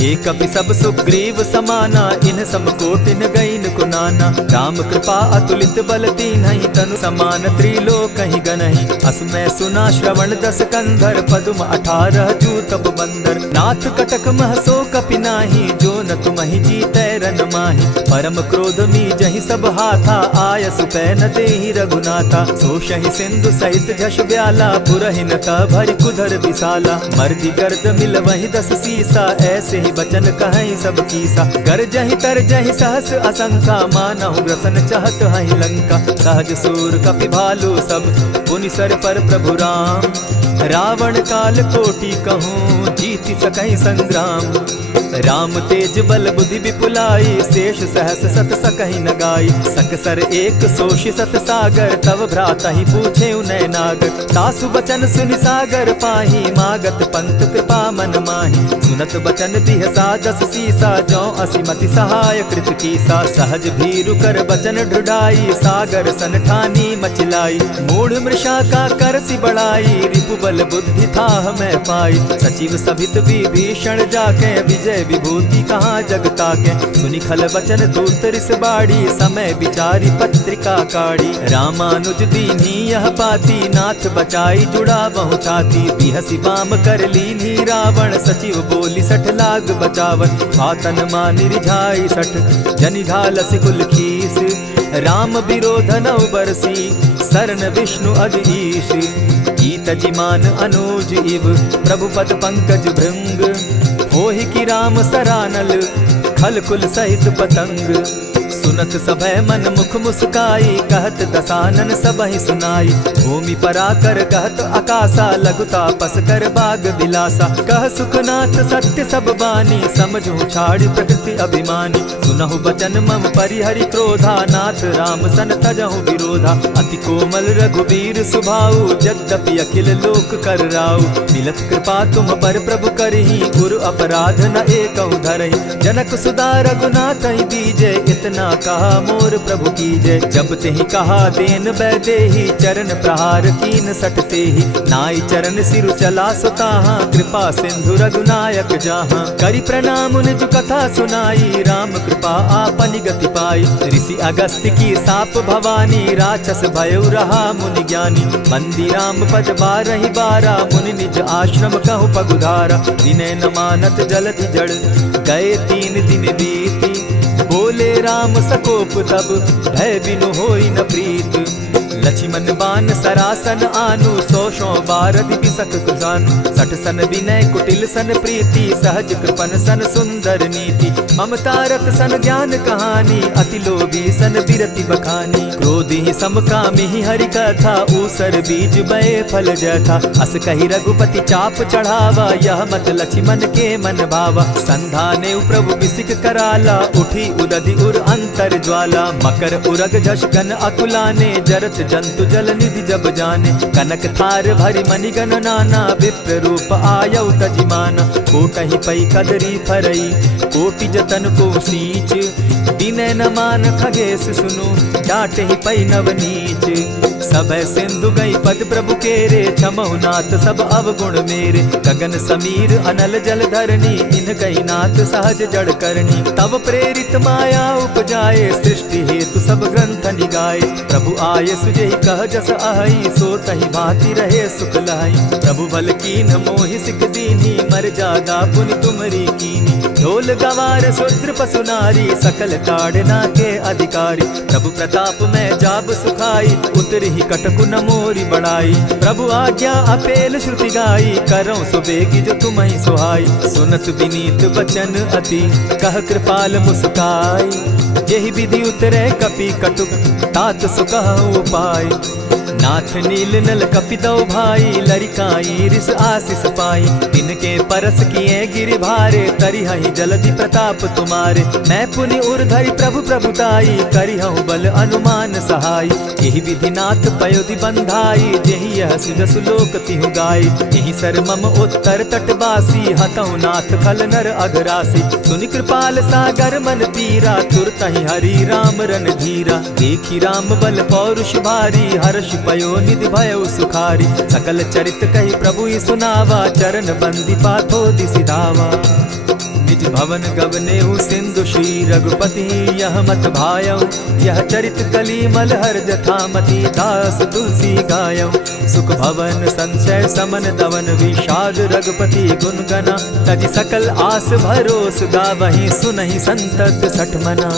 एक कपि सब सुग्रीव समाना, इन समकोटिन गईन कुनाना। राम कृपा अतुलित बल दीन्हि, तनु समान त्रिलोक ही गनहि। असमय सुना श्रवण दस कंधर, पदुम 18 जूतप बंदर। नाथ कटक महसो कपि नाही, जो न तुमहि जीतै रन माहि। परम क्रोध मी जहि सब हाथा, आय सुपैन देहि रघुनाथा। सोषहि सिंधु सहित झस ब्याला, पुरहि न भरि कुधर विशाला। मर्दि गर्द मिल वहि 10 सीसा, ऐसे बचन कहीं सब कीसा। कर जहि तर जहि सहस असंखा, मानहु ग्रसन चाहत हहि लंका। सहज सूर कपि भालु सब, पुनि सर पर प्रभु राम। रावण काल कोटि कहूँ, जीति सकहि संग्राम। राम तेज बल बुद्धि विपुलाई, शेष सहस सत सकहि न गाई। सकसर एक सोषि सत सागर, तव भ्राता ही पूछे उनय नागर। तासु बचन सुनि सागर पाही, मागत पंत कृपा मन माही। सुनत बचन बिहसा जस सीसा, जौ असिमति सहाय कृत कीसा। सहज भीरु कर बचन ढुढ़ाई, सागर सन ठानी मचिलाई। मूढ़ मृषा का करसि बढ़ाई, रिपु बल बुद्धि थाह मैं पाई। सचिव सभित विभीषण जाके, विजय विभूति कहाँ जग ताके। सुनि खल बचन दूत रिस बाड़ी, समय विचारी पत्रिका काढ़ी। रामानुज दीन्ही यह पाती, नाथ बचाई जुड़ा बहु छाती। बिहसि बाम कर लीन्ही रावण, सचिव बोली सठ लाग बचावन। आतन मानि रिझाई सठ, जनि ढालसि कुल खीस। राम विरोध नौ बरसी, शरण विष्णु अज ईश। ईत जिमान अनुज इव, प्रभु पद पंकज भृंग। होहि कि राम सरानल, खल कुल सहित पतंग। सुनत सभय मन मुख मुस्काई, कहत दसानन सबहि सुनाई। भूमि पराकर कहत आकाशा, लघु तापस कर बाग बिलासा। कह सुखनाथ सत्य सब बानी, समझू छाड़ प्रकृति अभिमानी। सुनहु बचन मम परिहरि क्रोधा, नाथ राम सन तजहु विरोधा। अति कोमल रघुबीर सुभाऊ, यद्यपि अखिल लोक कर राऊ। मिलत कृपा तुम पर प्रभु करही, गुरु अपराध न एकहु धरहि। जनक सुदा रघुनाथ ही दीजे, इतना कहा मोर प्रभु कीजय। जब तेहि कहा देन बैदेही, चरण प्रहार कीन सटते ही। नाई चरण सिरु चला सुताहा, कृपा सिंधु रघुनायक जाहा। करि प्रणाम निज कथा सुनाई, राम कृपा आपनि गति पाई। ऋषि अगस्त्य की साप भवानी, राक्षस भयउ रहा मुनि ज्ञानी। बंदी राम पद बारहि बारा, मुनि निज आश्रम कहु पगुधारा। विनय न मानत जलधि जड़, गए 3 दिन बीती। बोले राम सकोप तब, भय बिनु होई न प्रीत। लक्ष्मण बान सरासन आनु, 100 बारधि बिसक कुजानु। 60 सन विनय कुटिल सन प्रीति, सहज कृपन सन सुंदर नीति। ममता रत सन ज्ञान कहानी, अति लोभी सन बिरति बखानी। क्रोधी समकामी हरि कथा, ऊसर बीज बये फल जथा। अस कहि रघुपति चाप चढ़ावा, यह मत लक्ष्मण के मन भावा। संधाने प्रभु बिसिक कराला, उठी उदधि उर अंतर ज्वाला। मकर उरग झष घन अकुलाने, जरत जंतु जल निधि जब जाने। कनक थार भरि मणिगण नाना, विप्र रूप आयउ तजिमाना। कोटहि पै कदरी फरई, कोटि जतन को सींच। विनय न मान खगेश सुनु, डांटहि पै नवनीच। सभय सिंधु गई पद प्रभु केरे, क्षमहु नाथ सब अवगुण मेरे। गगन समीर अनल जल धरनी, इन कही नाथ सहज जड़ करनी। तब प्रेरित माया उपजाए, सृष्टि हेतु सब ग्रंथ निगाए। प्रभु आय सुजेहि कह जस अहई, सो तहि भांति रहे सुख लहई। प्रभु बल कीन मोहि सिख दीन्ही, मर जागा पुनि तुमरी कीनी। ढोल गवार शूद्र पशु नारी, सकल ताड़ना के अधिकारी। प्रभु प्रताप में जाब सुखाई, उतरहि कटकु न मोरी बड़ाई। प्रभु आज्ञा अपेल श्रुति गाई, करऊं सुबेगी जो तुम्हि सुहाई। सुनत विनीत बचन अति, कह कृपाल मुस्काई। जेहि विधि उतरे कपि कटुक, तात सुकहु उपाय। नाथ नील नल कपितौ भाई, लरिकाई रिस आशीष पाई। तिनके परस किए गिरि भारे, तरिहहि जलधि प्रताप तुम्हारे। मैं पुनि उर्धरि प्रभु प्रभुताई, करिहउ बल अनुमान सहाय। यही विधि नाथ पयोधि बंधाई, जेहि यह सुजसु लोक तिहु गाई। यही सर मम उत्तर तटवासी, हतौ नाथ खल नर अघरासी। सुनि कृपाल सागर मन पीरा, तुरतहि हरि राम रन धीरा। देखी राम बल पौरुष भारी, हर्ष पयो निधि भयउ सुखारी। सकल चरित कही प्रभु ही सुनावा, चरण बंदी पाथो दिसि धावा। निज भवन गवनेउ सिंधु श्री रघुपति, यह मत भायउ। यह चरित कली मलहर जथामति, दास तुलसी गायउ। सुख भवन संशय समन दवन, विषाद रघुपति गुण गना। तजि सकल आस भरोस, गावहि सुनहि संतत सठ मना।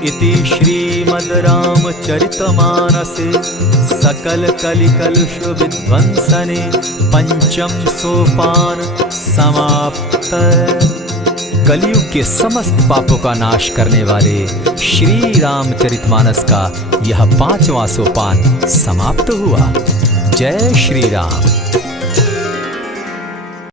इति श्रीमद् रामचरितमानसे, सकल कलिकलुष विध्वंसने। पंचम सोपान समाप्त। कलयुग के समस्त पापों का नाश करने वाले श्री रामचरितमानस का यह 5वां सोपान समाप्त हुआ। जय श्री राम।